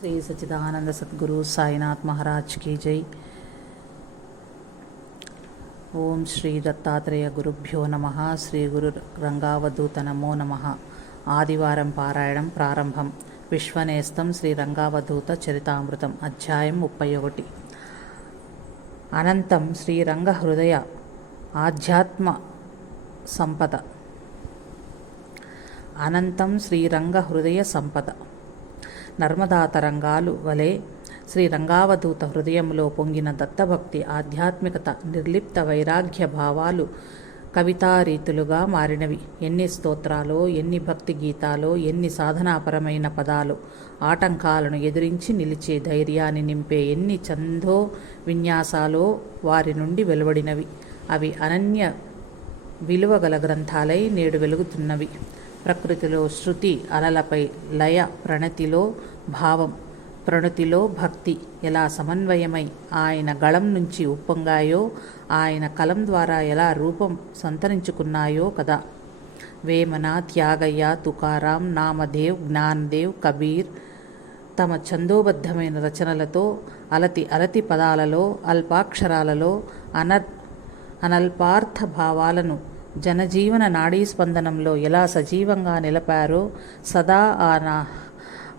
శ్రీ సచ్చిదానంద సద్గురు సాయినాథ్ మహారాజ్ की जय। ఓం శ్రీ దత్తాత్రేయ గురుభ్యో నమః। శ్రీ గురు రంగావధూత నమో నమః। ఆదివారం పారాయణం ప్రారంభం। విశ్వనేస్తం శ్రీ రంగావధూత చరితామృతం అధ్యాయం 31। అనంతం శ్రీరంగ హృదయ ఆధ్యాత్మ సంపద। అనంతం శ్రీరంగ హృదయ సంపద। నర్మదా తరంగాలు వలె శ్రీరంగావధూత హృదయంలో పొంగిన దత్తభక్తి ఆధ్యాత్మికత నిర్లిప్త వైరాగ్య భావాలు కవితారీతులుగా మారినవి। ఎన్ని స్తోత్రాలో, ఎన్ని భక్తి గీతాలో, ఎన్ని సాధనాపరమైన పదాలు, ఆటంకాలను ఎదిరించి నిలిచే ధైర్యాన్ని నింపే ఎన్ని ఛందో విన్యాసాలో వారి నుండి వెలువడినవి। అవి అనన్య విలువగల గ్రంథాలై నేడు వెలుగుతున్నవి। ప్రకృతిలో శృతి అలలపై లయ, ప్రణతిలో భావం, ప్రణతిలో భక్తి ఎలా సమన్వయమై ఆయన గళం నుంచి ఉప్పొంగాయో, ఆయన కలం ద్వారా ఎలా రూపం సంతరించుకున్నాయో కదా। వేమన, త్యాగయ్య, తుకారాం, నామదేవ్, జ్ఞానదేవ్, కబీర్ తమ ఛందోబద్ధమైన రచనలతో అలతి పదాలలో, అల్పాక్షరాలలో అనల్పార్థ భావాలను జనజీవన నాడీ స్పందనంలో ఎలా సజీవంగా నిలిపారో, సదా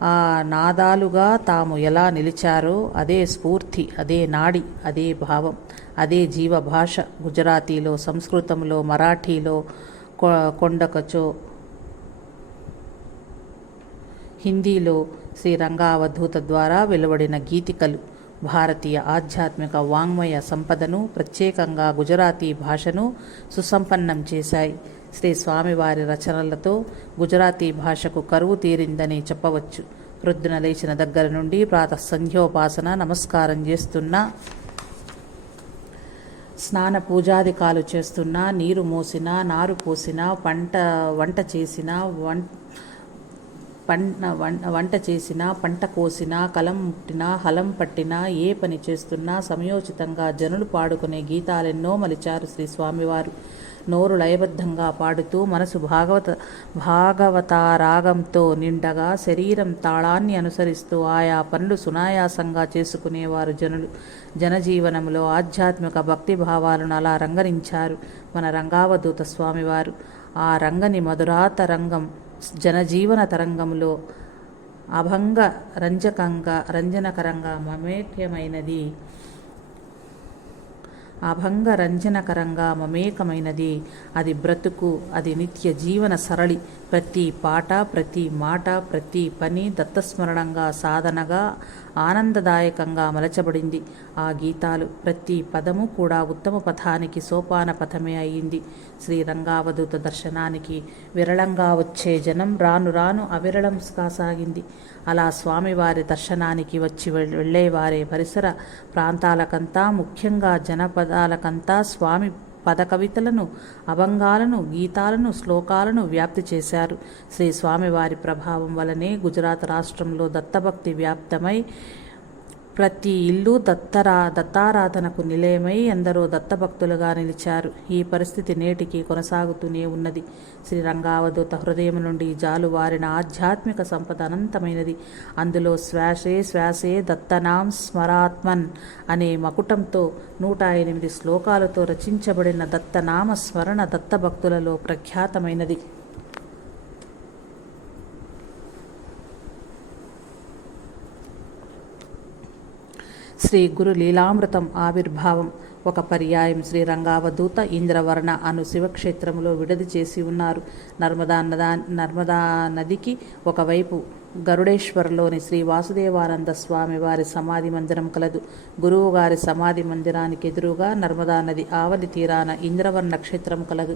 ఆ నాదాలుగా తాము ఎలా నిలిచారో, అదే స్ఫూర్తి, అదే నాడి, అదే భావం, అదే జీవభాష గుజరాతీలో, సంస్కృతంలో, మరాఠీలో, కొండకచో హిందీలో శ్రీరంగావధూత ద్వారా వెలువడిన గీతికలు భారతీయ ఆధ్యాత్మిక వాంగ్మయ సంపదను, ప్రత్యేకంగా గుజరాతీ భాషను సుసంపన్నం చేశాయి। శ్రీ స్వామివారి రచనలతో గుజరాతీ భాషకు కరువు తీరిందని చెప్పవచ్చు। ప్రొద్దున లేచిన దగ్గర నుండి ప్రాతః సంధ్యోపాసన, నమస్కారం చేస్తున్నా, స్నాన పూజాదికాలు చేస్తున్నా, నీరు మోసినా, నారు పోసినా, వంట చేసినా, పంట కోసినా, కలం ముట్టినా, హలం పట్టినా, ఏ పని చేస్తున్నా సమయోచితంగా జనులు పాడుకునే గీతాలెన్నో మలిచారు శ్రీ స్వామివారు। నోరు లయబద్ధంగా పాడుతూ మనసు భాగవతారాగంతో నిండగా, శరీరం తాళాన్ని అనుసరిస్తూ ఆయా పనులు సునాయాసంగా చేసుకునేవారు జనులు। జనజీవనంలో ఆధ్యాత్మిక భక్తి భావాలను అలా రంగరించారు మన రంగావధూత స్వామివారు। ఆ రంగని మధురాత రంగం జనజీవన తరంగంలో అభంగ రంజనకరంగా మమేకమైనది। అది బ్రతుకు, అది నిత్య జీవన సరళి। ప్రతి పాట, ప్రతి మాట, ప్రతి పని దత్తస్మరణంగా, సాధనగా, ఆనందదాయకంగా మలచబడింది। ఆ గీతాలు ప్రతి పదము కూడా ఉత్తమ పథానికి సోపాన పథమే అయింది। శ్రీరంగావధూత దర్శనానికి విరళంగా వచ్చే జనం రాను రాను అవిరళం కాసాగింది। అలా స్వామివారి దర్శనానికి వచ్చి వెళ్ళేవారే పరిసర ప్రాంతాలకంతా, ముఖ్యంగా జనపదాలకంతా స్వామి పద కవితలను, అభంగాలను, గీతాలను, శ్లోకాలను వ్యాప్తి చేశారు। శ్రీ స్వామివారి ప్రభావం వలనే గుజరాత్ రాష్ట్రంలో దత్తభక్తి వ్యాప్తమై ప్రతి ఇల్లు దత్తారాధనకు నిలయమై ఎందరో దత్తభక్తులుగా నిలిచారు। ఈ పరిస్థితి నేటికి కొనసాగుతూనే ఉన్నది। శ్రీరంగావధూత హృదయం నుండి జాలువారిన ఆధ్యాత్మిక సంపద అనంతమైనది। అందులో శ్వాసే శ్వాసే దత్తనాం స్మరాత్మన్ అనే మకుటంతో 108 శ్లోకాలతో రచించబడిన దత్తనామ స్మరణ దత్తభక్తులలో ప్రఖ్యాతమైనది। శ్రీ గురు లీలామృతం ఆవిర్భావం ఒక పర్యాయం శ్రీరంగావధూత ఇంద్రవర్ణ అను శివక్షేత్రంలో విడది చేసి ఉన్నారు। నర్మదా నదికి ఒకవైపు గరుడేశ్వర్లోని శ్రీ వాసుదేవానంద స్వామి వారి సమాధి మందిరం కలదు। గురువు గారి సమాధి మందిరానికి ఎదురుగా నర్మదా నది ఆవలి తీరాన ఇంద్రవర్ణ క్షేత్రం కలదు।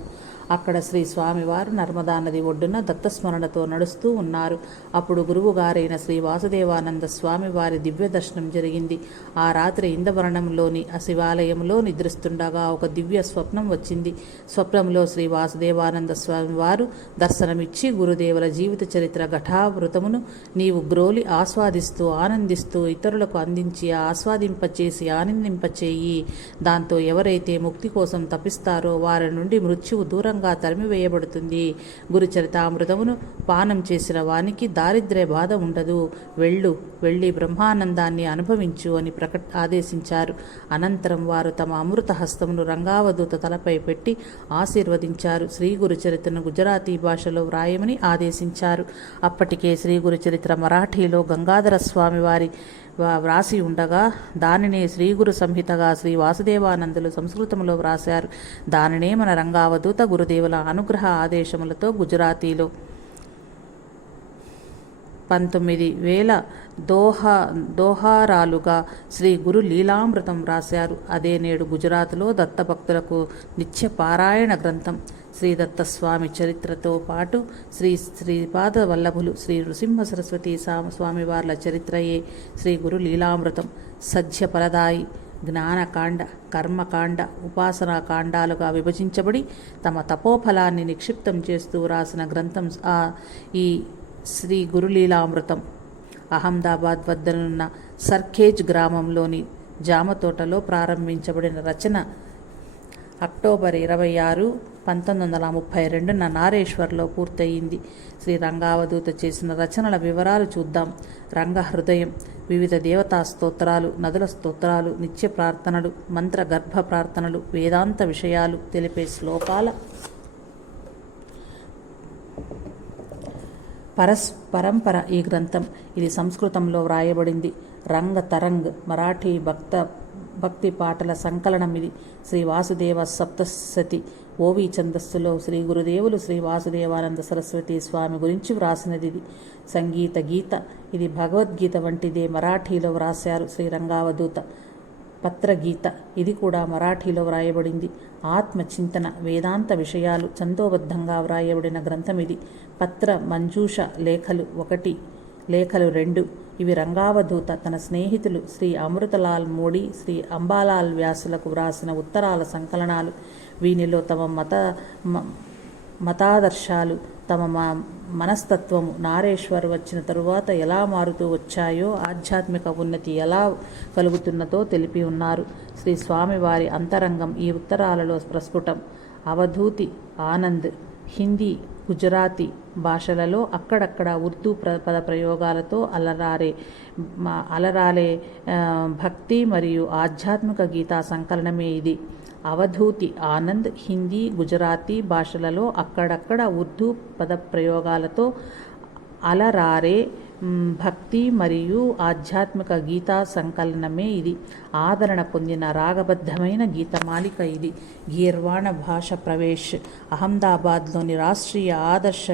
అక్కడ శ్రీ స్వామివారు నర్మదా నది ఒడ్డున దత్తస్మరణతో నడుస్తూ ఉన్నారు। అప్పుడు గురువు గారైన శ్రీ వాసుదేవానంద స్వామి వారి దివ్య దర్శనం జరిగింది। ఆ రాత్రి ఇంద్రవర్ణంలోని ఆ శివాలయంలో నిద్రలో నిద్రిస్తుండగా ఒక దివ్య స్వప్నం వచ్చింది. స్వప్నంలో శ్రీ వాసుదేవానంద స్వామి వారు దర్శనమిచ్చి గురుదేవుల జీవిత చరిత్ర ఘటావృతమును నీవు గ్రోలి ఆస్వాదిస్తూ ఆనందిస్తూ ఇతరులకు అందించి ఆస్వాదింపచేసి ఆనందింపచేయి. దాంతో ఎవరైతే ముక్తి కోసం తపిస్తారో వారి నుండి మృత్యువు దూరంగా తరిమివేయబడుతుంది. గురుచరితామృతమును పానం చేసిన వానికి దారిద్ర్య బాధ ఉండదు. వెళ్ళి బ్రహ్మానందాన్ని అనుభవించు అని ఆదేశించారు. అనంతరం వారు తమ అమృత హస్తమును రంగావధూత తలపై పెట్టి ఆశీర్వదించారు. శ్రీ గురు చరిత్రను గుజరాతీ భాషలో వ్రాయమని ఆదేశించారు. అప్పటికే శ్రీ గురు చరిత్ర మరాఠీలో గంగాధర స్వామి వారి వ్రాసి ఉండగా దానినే శ్రీ గురు సంహితగా శ్రీ వాసుదేవానందులు సంస్కృతంలో వ్రాశారు. దానినే మన రంగావధూత గురుదేవుల అనుగ్రహ ఆదేశములతో గుజరాతీలో 19,000 దోహారాలుగా శ్రీ గురు లీలామృతం రాశారు. అదే నేడు గుజరాత్లో దత్తభక్తులకు నిత్య పారాయణ గ్రంథం. శ్రీ దత్తస్వామి చరిత్రతో పాటు శ్రీపాద వల్లభులు శ్రీ నృసింహ సరస్వతి స్వామివార్ల చరిత్రయే శ్రీ గురు లీలామృతం. సధ్య ఫలదాయి జ్ఞానకాండ, కర్మకాండ, ఉపాసనా కాండాలుగా విభజించబడి తమ తపోఫలాన్ని నిక్షిప్తం చేస్తూ రాసిన గ్రంథం ఈ శ్రీ గురులీలామృతం. అహ్మదాబాద్ వద్దనున్న సర్ఖేజ్ గ్రామంలోని జామ తోటలో ప్రారంభించబడిన రచన అక్టోబర్ 26, 1932న నారేశ్వర్లో పూర్తయింది. శ్రీ రంగావధూత చేసిన రచనల వివరాలు చూద్దాం. రంగహృదయం వివిధ దేవతా స్తోత్రాలు, నదుల స్తోత్రాలు, నిత్య ప్రార్థనలు, మంత్ర గర్భ ప్రార్థనలు, వేదాంత విషయాలు తెలిపే శ్లోకాల పరంపర ఈ గ్రంథం. ఇది సంస్కృతంలో వ్రాయబడింది. రంగ తరంగ్ మరాఠీ భక్తి పాటల సంకలనం ఇది. శ్రీ వాసుదేవ సప్తశతి ఓవి ఛందస్సులో శ్రీ గురుదేవులు శ్రీ వాసుదేవానంద సరస్వతి స్వామి గురించి వ్రాసినది. ఇది సంగీత గీత. ఇది భగవద్గీత వంటిదే మరాఠీలో వ్రాశారు శ్రీ రంగావధూత. పత్రగీత ఇది కూడా మరాఠీలో వ్రాయబడింది. ఆత్మచింతన, వేదాంత విషయాలు ఛందోబద్ధంగా వ్రాయబడిన గ్రంథం ఇది. పత్ర మంజూష లేఖలు 1, లేఖలు 2 ఇవి రంగావధూత తన స్నేహితులు శ్రీ అమృతలాల్ మోడీ, శ్రీ అంబాలాల్ వ్యాసులకు వ్రాసిన ఉత్తరాల సంకలనాలు. వీనిలో తమ మతాదర్శాలు, తమ మనస్తత్వము నారేశ్వర్ వచ్చిన తరువాత ఎలా మారుతూ వచ్చాయో, ఆధ్యాత్మిక ఉన్నతి ఎలా కలుగుతున్నదో తెలిపి ఉన్నారు. శ్రీ స్వామివారి అంతరంగం ఈ ఉత్తరాలలో ప్రస్ఫుటం. అవధూతి, ఆనంద్, హిందీ, గుజరాతీ భాషలలో అక్కడక్కడ ఉర్దూ పద ప్రయోగాలతో అలరాలే భక్తి మరియు ఆధ్యాత్మిక గీతా సంకలనమే ఇది. అవధూతి, ఆనంద్ హిందీ, గుజరాతీ భాషలలో అక్కడక్కడ ఉర్దూ పదప్రయోగాలతో అలరారే భక్తి మరియు ఆధ్యాత్మిక గీతా సంకలనమే ఇది. ఆదరణ పొందిన రాగబద్ధమైన గీతమాలిక ఇది. గీర్వాణ భాష ప్రవేశ్ అహ్మదాబాద్లోని రాష్ట్రీయ ఆదర్శ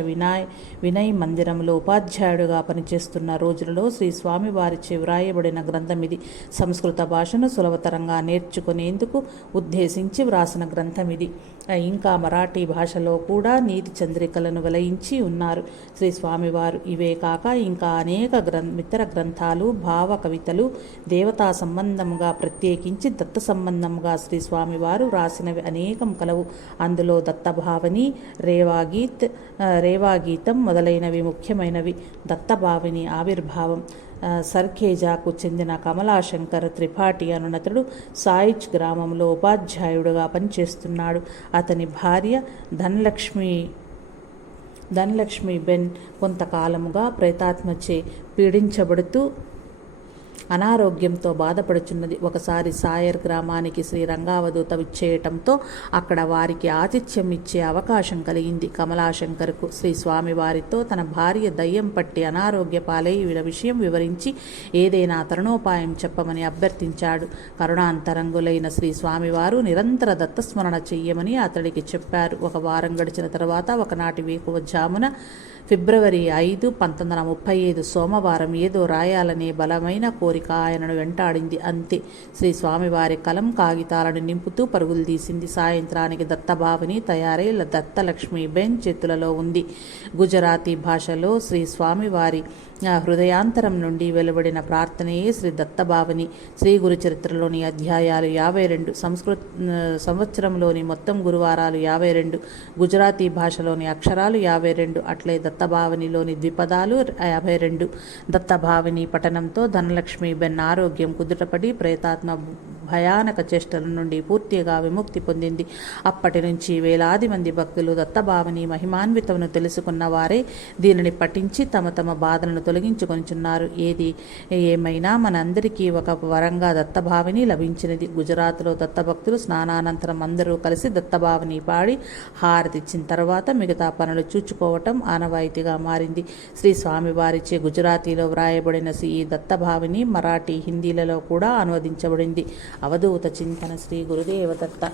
వినయ్ మందిరంలో ఉపాధ్యాయుడిగా పనిచేస్తున్న రోజులలో శ్రీ స్వామివారిచే వ్రాయబడిన గ్రంథం ఇది. సంస్కృత భాషను సులభతరంగా నేర్చుకునేందుకు ఉద్దేశించి వ్రాసిన గ్రంథం ఇది. ఇంకా మరాఠీ భాషలో కూడా నీతి చంద్రికలను వెలయించి ఉన్నారు శ్రీ స్వామివారు. ఇవే కాక ఇంకా అనేక ఇతర గ్రంథాలు, భావ కవితలు, దేవతా సంబంధంగా ప్రత్యేకించి దత్త సంబంధంగా శ్రీ స్వామివారు రాసినవి అనేకం కలవు. అందులో దత్తభావని, రేవాగీతం మొదలైనవి ముఖ్యమైనవి. దత్తభావని ఆవిర్భావం. సర్ఖేజాకు చెందిన కమలాశంకర్ త్రిపాఠి అనునతుడు సాయిచ్ గ్రామంలో ఉపాధ్యాయుడుగా పనిచేస్తున్నాడు. అతని భార్య ధనలక్ష్మి బెన్ కొంతకాలముగా ప్రేతాత్మచే పీడించబడుతూ అనారోగ్యంతో బాధపడుచున్నది. ఒకసారి సాయర్ గ్రామానికి శ్రీ రంగావధూత విచ్చేయటంతో అక్కడ వారికి ఆతిథ్యం ఇచ్చే అవకాశం కలిగింది. కమలాశంకర్కు శ్రీ స్వామివారితో తన భార్య దయ్యం పట్టి అనారోగ్య పాలై విషయం వివరించి ఏదైనా తరుణోపాయం చెప్పమని అభ్యర్థించాడు. కరుణాంతరంగులైన శ్రీ స్వామివారు నిరంతర దత్తస్మరణ చెయ్యమని అతడికి చెప్పారు. ఒక వారం గడిచిన తర్వాత ఒకనాటి వేకువజామున ఫిబ్రవరి 5, 1935 సోమవారం ఏదో రాయాలనే బలమైన కోరిక ఆయనను వెంటాడింది. అంతే. శ్రీ స్వామివారి కలం కాగితాలను నింపుతూ పరుగులు తీసింది. సాయంత్రానికి దత్తభావని తయారై దత్తలక్ష్మి బెన్ చేతులలో ఉంది. గుజరాతీ భాషలో శ్రీ స్వామివారి ఆ హృదయాంతరం నుండి వెలువడిన ప్రార్థనయే శ్రీ దత్తభావని. శ్రీ గురు చరిత్రలోని అధ్యాయాలు 52, సంవత్సరంలోని మొత్తం గురువారాలు 52, గుజరాతీ భాషలోని అక్షరాలు 52, అట్లే దత్తభావనిలోని ద్విపదాలు 52. దత్తభావని పఠనంతో ధనలక్ష్మి బెన్ ఆరోగ్యం కుదుటపడి ప్రేతాత్మ భయానక చేష్టల నుండి పూర్తిగా విముక్తి పొందింది. అప్పటి నుంచి వేలాది మంది భక్తులు దత్తభావని మహిమాన్వితమును తెలుసుకున్న వారే దీనిని పఠించి తమ తమ బాధలను తొలగించుకొనిచున్నారు. ఏది ఏమైనా మనందరికీ ఒక వరంగా దత్తభావని లభించినది. గుజరాత్లో దత్తభక్తులు స్నానానంతరం అందరూ కలిసి దత్తభావని పాడి హారతిచ్చిన తర్వాత మిగతా పనులు చూచుకోవటం ఆనవాయితీగా మారింది. శ్రీ స్వామివారిచే గుజరాతీలో వ్రాయబడిన ఈ దత్తభావని మరాఠీ, హిందీలలో కూడా అనువదించబడింది. అవధూత చింతన. శ్రీ గురుదేవ దత్త.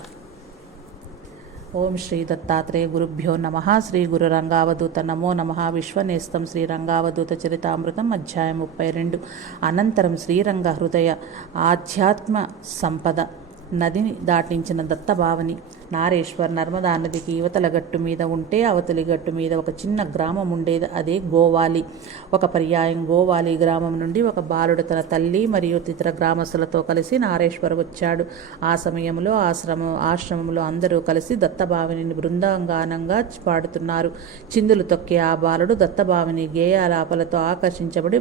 ఓం శ్రీ దత్తాత్రేయ గురుభ్యో నమః. శ్రీ గురు రంగావధూత నమో నమః. విశ్వనేస్తం శ్రీ రంగావధూత చరితామృతం అధ్యాయం 32. అనంతరం శ్రీరంగ హృదయ ఆధ్యాత్మ సంపద నదిని దాటించిన దత్తభావని. నారేశ్వర్ నర్మదా నదికి యువతల గట్టు మీద ఉంటే అవతలి గట్టు మీద ఒక చిన్న గ్రామం ఉండేది. అదే గోవాలి. ఒక పర్యాయం గోవాలి గ్రామం నుండి ఒక బాలుడు తన తల్లి మరియు ఇతర గ్రామస్తులతో కలిసి నారేశ్వర్ వచ్చాడు. ఆ సమయంలో ఆశ్రమంలో అందరూ కలిసి దత్తభావనిని బృందాంగానంగా పాడుతున్నారు. చిందులు తొక్కే ఆ బాలుడు దత్తభావని గేయాలాపలతో ఆకర్షించబడి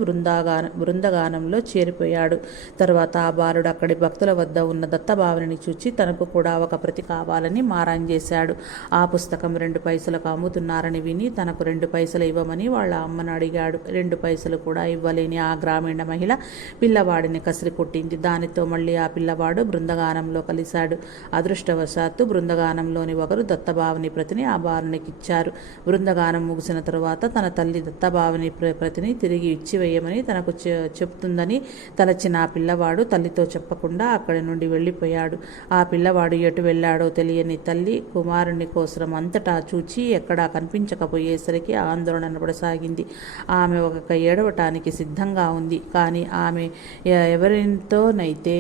బృందగానంలో చేరిపోయాడు. తరువాత ఆ బాలుడు అక్కడి భక్తుల వద్ద ఉన్న దత్తభావనిని చూచి తనకు కూడా ఒక ప్రతి కావాలని మారాన్ చేశాడు. ఆ పుస్తకం 2 పైసలకు అమ్ముతున్నారని విని తనకు 2 పైసలు ఇవ్వమని వాళ్ళ అమ్మను అడిగాడు. 2 పైసలు కూడా ఇవ్వలేని ఆ గ్రామీణ మహిళ పిల్లవాడిని కసిరి కొట్టింది. దానితో మళ్ళీ ఆ పిల్లవాడు బృందగానంలో కలిశాడు. అదృష్టవశాత్తు బృందగానంలోని ఒకరు దత్తభావని ప్రతిని ఆ బాలునికి ఇచ్చారు. బృందగానం ముగిసిన తరువాత తన తల్లి దత్తభావని ప్రతిని తిరిగి ఇచ్చివేయమని తనకు చెప్తుందని తలచిన ఆ పిల్లవాడు తల్లితో చెప్పకుండా అక్కడి నుండి వెళ్ళిపోయాడు. ఆ పిల్లవాడు ఎటు వెళ్ళాడో తెలియని తల్లి కుమారుని కోసం అంతటా చూచి ఎక్కడా కనిపించకపోయేసరికి ఆందోళన పడసాగింది. ఆమె ఒక ఏడవటానికి సిద్ధంగా ఉంది. కానీ ఆమె ఎవరితోనైతే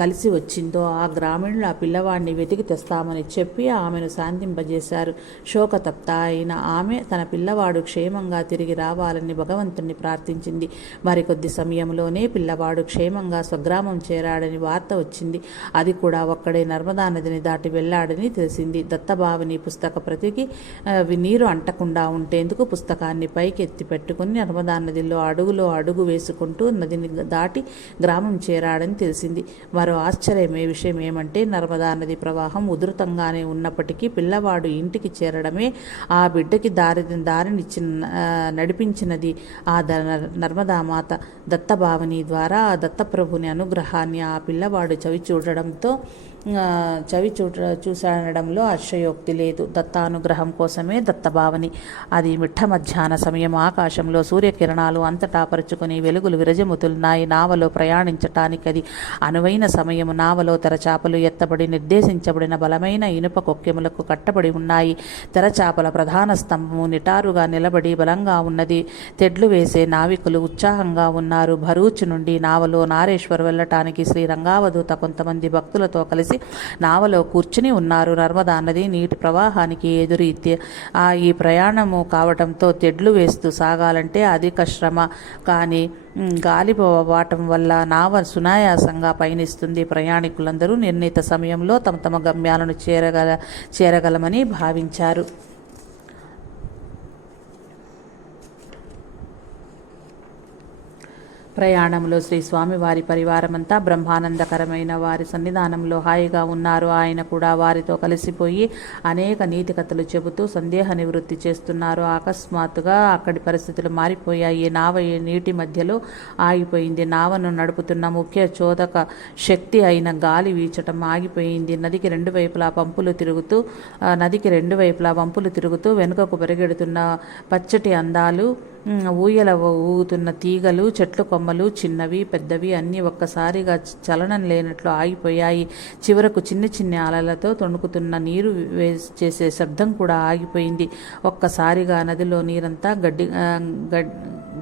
కలిసి వచ్చిందో ఆ గ్రామీణులు ఆ పిల్లవాడిని వెతికి తెస్తామని చెప్పి ఆమెను శాంతింపజేశారు. శోకతప్త అయిన ఆమె తన పిల్లవాడు క్షేమంగా తిరిగి రావాలని భగవంతుణ్ణి ప్రార్థించింది. మరికొద్ది సమయంలోనే పిల్లవాడు క్షేమంగా స్వగ్రామం చేరాడని వార్త వచ్చింది. అది కూడా ఒక్కడే నర్మదా నదిని దాటి వెళ్ళాడని తెలిసింది. దత్తభావని పుస్తక ప్రతికి నీరు అంటకుండా ఉండేందుకు పుస్తకాన్ని పైకెత్తి పెట్టుకుని నర్మదా నదిలో అడుగు వేసుకుంటూ నదిని దాటి గ్రామం చేరాడని తెలిసింది. మరో ఆశ్చర్యమే విషయం ఏమంటే నర్మదా నది ప్రవాహం ఉధృతంగానే ఉన్నప్పటికీ పిల్లవాడు ఇంటికి చేరడమే ఆ బిడ్డకి నడిపించినది ఆ నర్మదామాత. దత్తభావని ద్వారా ఆ దత్తప్రభుని అనుగ్రహాన్ని ఆ పిల్లవాడు చూసాడడంలో అతిశయోక్తి లేదు. దత్తానుగ్రహం కోసమే దత్తభావని. అది మిట్ట మధ్యాహ్న సమయం. ఆకాశంలో సూర్యకిరణాలు అంతటా పరుచుకుని వెలుగులు విరజముతున్నాయి. నావలో ప్రయాణించటానికి అది అనువైన సమయము. నావలో తెరచాపలు ఎత్తబడి నిర్దేశించబడిన బలమైన ఇనుప కొక్కెములకు కట్టబడి ఉన్నాయి. తెరచాపల ప్రధాన స్తంభము నిటారుగా నిలబడి బలంగా ఉన్నది. తెడ్లు వేసే నావికులు ఉత్సాహంగా ఉన్నారు. భరూచ్ నుండి నావలో నారేశ్వర్ వెళ్ళటానికి శ్రీ రంగావధూత కొంతమంది భక్తులతో కలిసి నావలో కూర్చుని ఉన్నారు. నర్మదా నది నీటి ప్రవాహానికి ఎదురీతే ఈ ప్రయాణము కావటంతో తెడ్లు వేస్తూ సాగాలంటే అధిక శ్రమ. కానీ గాలివాటం వల్ల నావ సునాయాసంగా పయనిస్తుంది. ప్రయాణికులందరూ నిర్ణీత సమయంలో తమ తమ గమ్యాలను చేరగలమని భావించారు. ప్రయాణంలో శ్రీ స్వామివారి పరివారమంతా బ్రహ్మానందకరమైన వారి సన్నిధానంలో హాయిగా ఉన్నారు. ఆయన కూడా వారితో కలిసిపోయి అనేక నీతి కథలు చెబుతూ సందేహ నివృత్తి చేస్తున్నారు. అకస్మాత్తుగా అక్కడి పరిస్థితులు మారిపోయాయి. నావ నీటి మధ్యలో ఆగిపోయింది. నావను నడుపుతున్న ముఖ్య చోదక శక్తి అయిన గాలి వీచటం ఆగిపోయింది. నదికి రెండు వైపులా వంపులు తిరుగుతూ వెనుకకు పెరిగెడుతున్న పచ్చటి అందాలు, ఊయల ఊగుతున్న తీగలు, చెట్లు కొమ్మలు, చిన్నవి పెద్దవి అన్నీ ఒక్కసారిగా చలనం లేనట్లు ఆగిపోయాయి. చివరకు చిన్న చిన్న అలలతో తొణుకుతున్న నీరు చేసే శబ్దం కూడా ఆగిపోయింది. ఒక్కసారిగా నదిలో నీరంతా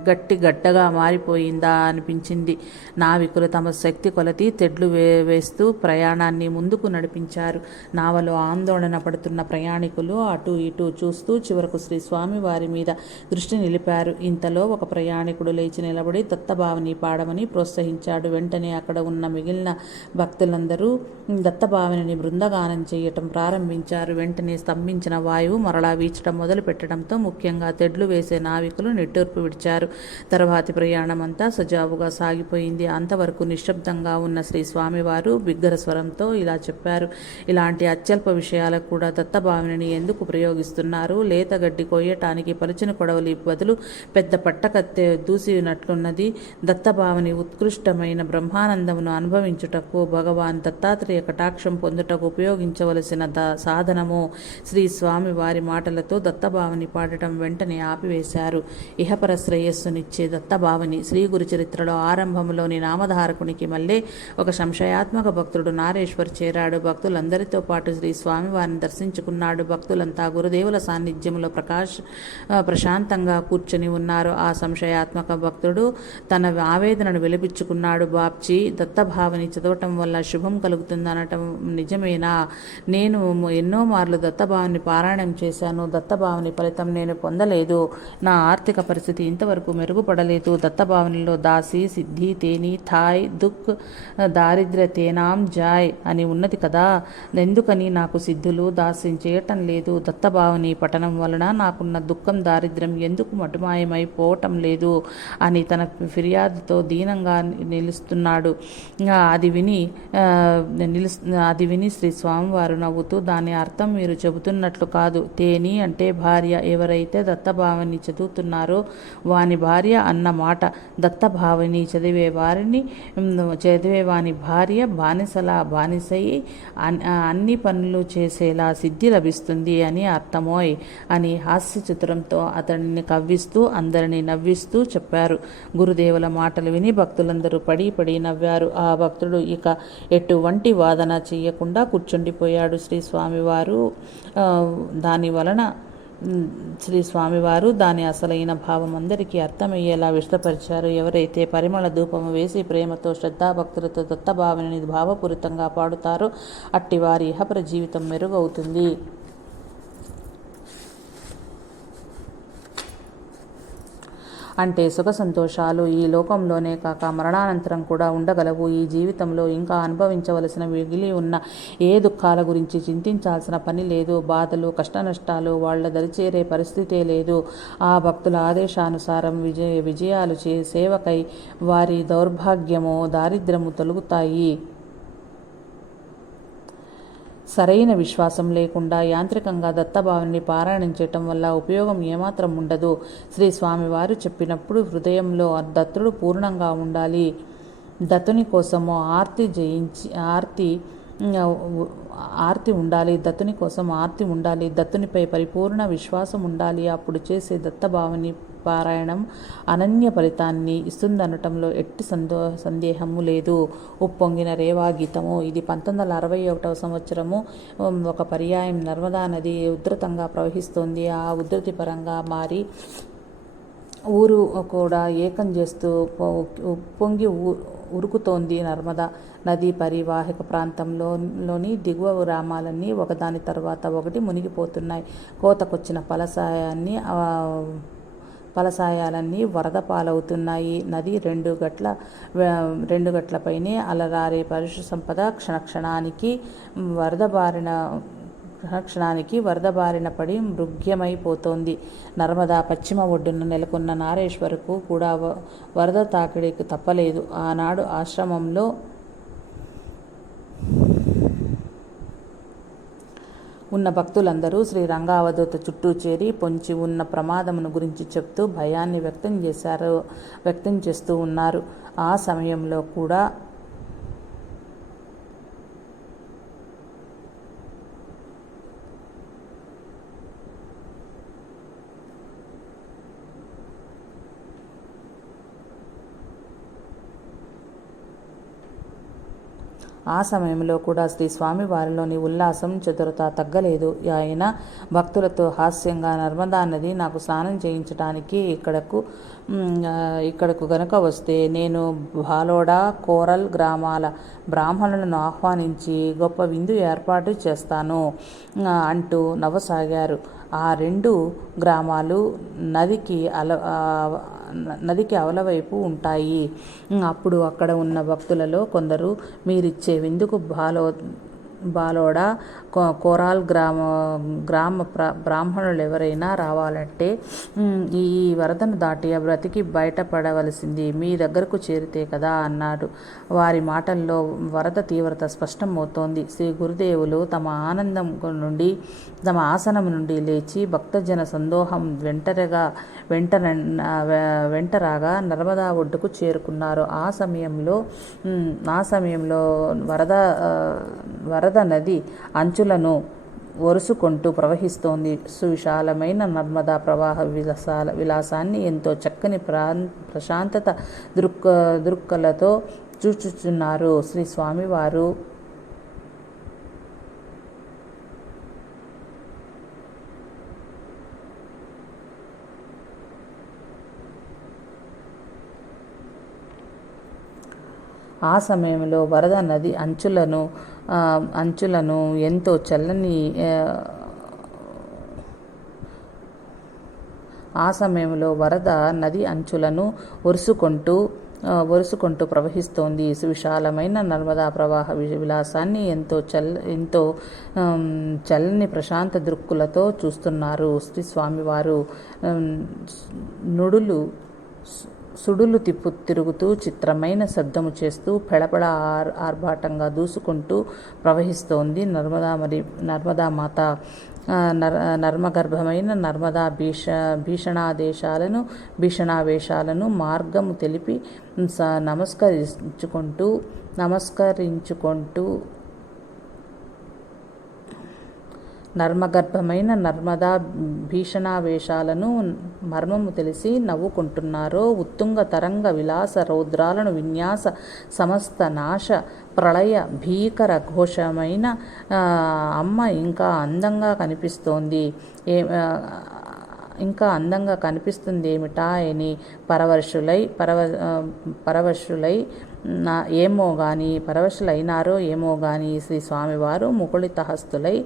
గడ్డగా మారిపోయిందా అనిపించింది. నావికులు తమ శక్తి కొలది తెడ్లు వేస్తూ ప్రయాణాన్ని ముందుకు నడిపించారు. నావలో ఆందోళన పడుతున్న ప్రయాణికులు అటు ఇటు చూస్తూ చివరకు శ్రీ స్వామివారి మీద దృష్టి నిలిపారు. ఇంతలో ఒక ప్రయాణికుడు లేచి నిలబడి దత్తభావని పాడమని ప్రోత్సహించాడు. వెంటనే అక్కడ ఉన్న మిగిలిన భక్తులందరూ దత్తభావనిని బృందగానం చేయటం ప్రారంభించారు. వెంటనే స్తంభించిన వాయువు మరలా వీచడం మొదలు పెట్టడంతో ముఖ్యంగా తెడ్లు వేసే నావికులు నిట్టూర్పు విడిచారు. తర్వాతి ప్రయాణం అంతా సజావుగా సాగిపోయింది. అంతవరకు నిశ్శబ్దంగా ఉన్న శ్రీ స్వామివారు బిగ్గర స్వరంతో ఇలా చెప్పారు: ఇలాంటి అత్యల్ప విషయాలకు కూడా దత్తభావనిని ఎందుకు ప్రయోగిస్తున్నారు? లేత గడ్డి కొయ్యటానికి పలుచని కొడవలి బదులు పెద్ద పట్టకత్తె దూసినట్లున్నది. దత్తభావని ఉత్కృష్టమైన బ్రహ్మానందమును అనుభవించుటకు, భగవాన్ దత్తాత్రేయ కటాక్షం పొందుటకు ఉపయోగించవలసిన సాధనము. శ్రీ స్వామి వారి మాటలతో దత్తభావని పాడటం వెంటనే ఆపివేశారు. ఇహపర శ్రేయస్సునిచ్చే దత్తభావని శ్రీ గురు చరిత్రలో ఆరంభంలోని నామధారకునికి మళ్ళీ ఒక సంశయాత్మక భక్తుడు నారేశ్వర్ చేరాడు. భక్తులందరితో పాటు శ్రీ స్వామివారిని దర్శించుకున్నాడు. భక్తులంతా గురుదేవుల సాన్నిధ్యంలో ప్రశాంతంగా కూర్చొని ఉన్నారు. ఆ సంశయాత్మక భక్తుడు తన ఆవేదనను వెలిపించుకున్నాడు. బాబ్జీ, దత్తభావని చదవటం వల్ల శుభం కలుగుతుందనటం నిజమేనా? నేను ఎన్నో మార్లు దత్తభావని పారాయణం చేశాను. దత్తభావని ఫలితం నేను పొందలేదు. నా ఆర్థిక పరిస్థితి ఇంతవరకు మెరుగుపడలేదు. దత్తభావనిలో దాసి, సిద్ధి, తేని, థాయ్, దుఃఖ్, దారిద్ర్య తేనాం జాయ్ అని ఉన్నది కదా. ఎందుకని నాకు సిద్ధులు దాస్యం చేయటం లేదు? దత్తభావని పఠనం వలన నాకున్న దుఃఖం, దారిద్ర్యం ఎందుకు మటుమాయమైపోవటం లేదు అని తన ఫిర్యాదుతో దీనంగా నిలుస్తున్నాడు. అది విని శ్రీ స్వామివారు నవ్వుతూ, దాని అర్థం మీరు చెబుతున్నట్లు కాదు. తేని అంటే భార్య. ఎవరైతే దత్తభావని చదువుతున్నారో వాని భార్య అన్న మాట. దత్తభావని చదివే వాని భార్య బానిసై అన్ని పనులు చేసేలా సిద్ధి లభిస్తుంది అని అర్థమోయ్ అని హాస్య చిత్రంతో అతడిని కవ్విస్తూ అందరినీ నవ్విస్తూ చెప్పారు. గురుదేవుల మాటలు విని భక్తులందరూ పడి నవ్వారు. ఆ భక్తుడు ఇక ఎటువంటి వాదన చేయకుండా కూర్చుండిపోయాడు. శ్రీ స్వామివారు దాని అసలైన భావం అందరికీ అర్థమయ్యేలా విశదపరిచారు. ఎవరైతే పరిమళ ధూపము వేసి ప్రేమతో, శ్రద్ధాభక్తులతో దత్తభావనిని భావపూరితంగా పాడుతారో అట్టి వారి ఇహపర జీవితం మెరుగవుతుంది. అంటే సుఖ సంతోషాలు ఈ లోకంలోనే కాక మరణానంతరం కూడా ఉండగలవు. ఈ జీవితంలో ఇంకా అనుభవించవలసిన మిగిలి ఉన్న ఏ దుఃఖాల గురించి చింతించాల్సిన పని లేదు. బాధలు, కష్టనష్టాలు వాళ్ళ దరిచేరే పరిస్థితే లేదు. ఆ భక్తుల ఆదేశానుసారం విజయాలు సేవకై వారి దౌర్భాగ్యము, దారిద్ర్యము తొలగుతాయి. సరైన విశ్వాసం లేకుండా యాంత్రికంగా దత్తభావని పారాయణం చేయటం వల్ల ఉపయోగం ఏమాత్రం ఉండదు. శ్రీ స్వామివారు చెప్పినప్పుడు హృదయంలో దత్తుడు పూర్ణంగా ఉండాలి. దత్తుని కోసము ఆర్తి ఉండాలి. దత్తుని కోసం ఆర్తి ఉండాలి. దత్తునిపై పరిపూర్ణ విశ్వాసం ఉండాలి. అప్పుడు చేసే దత్తభావని పారాయణం అనన్య ఫలితాన్ని ఇస్తుందనటంలో ఎట్టి సందేహము లేదు. ఉప్పొంగిన రేవా గీతము. ఇది 1961వ సంవత్సరము. ఒక పర్యాయం నర్మదా నది ఉధృతంగా ప్రవహిస్తోంది. ఆ ఉధృతి పరంగా మారి ఊరు కూడా ఏకం చేస్తూ ఉప్పొంగి ఉరుకుతోంది. నర్మదా నది పరివాహక ప్రాంతంలోని దిగువ గ్రామాలన్నీ ఒకదాని తర్వాత ఒకటి మునిగిపోతున్నాయి. కోతకొచ్చిన ఫలసాయాలన్నీ వరద పాలవుతున్నాయి. నది రెండు గట్లపైనే అలరారే పశు సంపద క్షణక్షణానికి వరద బారిన పడి మృగ్యమైపోతోంది. నర్మదా పశ్చిమ ఒడ్డున నెలకొన్న నారేశ్వరకు కూడా వరద తాకిడికి తప్పలేదు. ఆనాడు ఆశ్రమంలో ఉన్న భక్తులందరూ శ్రీ రంగావధూత చుట్టూ చేరి పొంచి ఉన్న ప్రమాదమును గురించి చెప్తూ భయాన్ని వ్యక్తం చేస్తూ ఉన్నారు. ఆ సమయంలో కూడా ఆ సమయంలో కూడా శ్రీ స్వామివారిలోని ఉల్లాసం చతురత తగ్గలేదు. ఆయన భక్తులతో హాస్యంగా, నర్మదా నది నాకు స్నానం చేయించడానికి ఇక్కడకు గనుక వస్తే నేను భాలోడా, కోరల్ గ్రామాల బ్రాహ్మణులను ఆహ్వానించి గొప్ప విందు ఏర్పాటు చేస్తాను అంటూ నవ్వసాగారు. ఆ రెండు గ్రామాలు నదికి అవలవైపు ఉంటాయి. అప్పుడు అక్కడ ఉన్న భక్తులలో కొందరు మీరిచ్చే విందుకు బాలోడా, కోరాల్ గ్రామ బ్రాహ్మణులు ఎవరైనా రావాలంటే ఈ వరదను దాటి బ్రతికి బయటపడవలసింది మీ దగ్గరకు చేరితే కదా అన్నాడు. వారి మాటల్లో వరద తీవ్రత స్పష్టమవుతోంది. శ్రీ గురుదేవులు తమ ఆసనం నుండి లేచి భక్తజన సందోహం వెంటరాగా నర్మదా ఒడ్డుకు చేరుకున్నారు. ఆ సమయంలో వరద నది అంచులను ఒరుసుకుంటూ ప్రవహిస్తోంది. సువిశాలమైన నర్మదా ప్రవాహ విలాసాన్ని ఎంతో చక్కని ప్రశాంతత దృక్కలతో చూచుచున్నారు శ్రీ స్వామివారు. ఆ సమయంలో వరద నది అంచులను ఎంతో చల్లని ఒరుసుకుంటూ ప్రవహిస్తోంది. సువిశాలమైన నర్మదా ప్రవాహ విలాసాన్ని ఎంతో చల్లని ప్రశాంత దృక్కులతో చూస్తున్నారు శ్రీ స్వామివారు. సుడులు తిరుగుతూ చిత్రమైన శబ్దము చేస్తూ పెళపెళ ఆర్భాటంగా దూసుకుంటూ ప్రవహిస్తోంది నర్మదామాత. నర్మగర్భమైన నర్మదా భీషణావేశాలను మార్గము తెలిపి నమస్కరించుకుంటూ నర్మగర్భమైన నర్మదా భీషణావేశాలను మర్మము తెలిసి నవ్వుకుంటున్నారో ఉత్తుంగ తరంగ విలాస రౌద్రాలను విన్యాస సమస్త నాశ ప్రళయ భీకర ఘోషమైన అమ్మ ఇంకా అందంగా కనిపిస్తుందేమిటా అని పరవశులైనారో ఏమో గాని శ్రీ స్వామివారు ముకుళితహస్తులై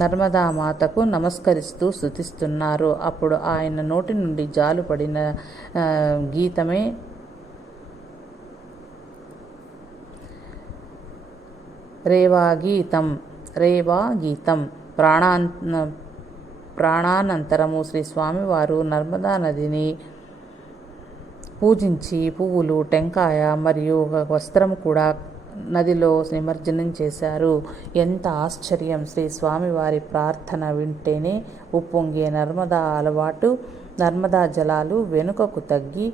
నర్మదామాతకు నమస్కరిస్తూ స్తుతిస్తున్నారు. అప్పుడు ఆయన నోటి నుండి జాలుపడిన గీతమే రేవా గీతం. ప్రాణానంతరము శ్రీ స్వామివారు నర్మదా నదిని పూజించి పువ్వులు, టెంకాయ మరియు వస్త్రం కూడా నదిలో నిమజ్జనం చేశారు. ఎంత ఆశ్చర్యం! శ్రీ స్వామివారి ప్రార్థన వింటేనే ఉప్పొంగే నర్మదా జలాలు వెనుకకు తగ్గి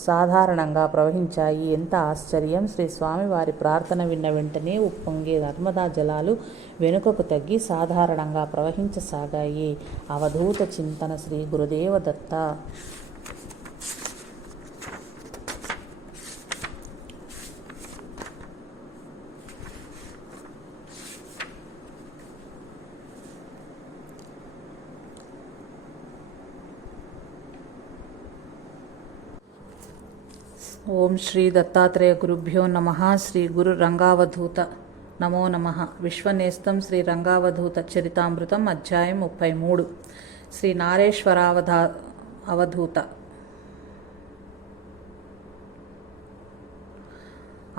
సాధారణంగా ప్రవహించాయి. ఎంత ఆశ్చర్యం! శ్రీ స్వామివారి ప్రార్థన విన్న వెంటనే ఉప్పొంగే నర్మదా జలాలు వెనుకకు తగ్గి సాధారణంగా ప్రవహించసాగాయి. అవధూత చింతన. శ్రీ గురుదేవ దత్త. ఓం శ్రీ దత్తాత్రేయ గురుభ్యో నమః. శ్రీ గురు రంగావధూత నమో నమః. విశ్వనేస్తం శ్రీ రంగావధూత చరితామృతం అధ్యాయం 33. శ్రీ నారేశ్వరావధూత.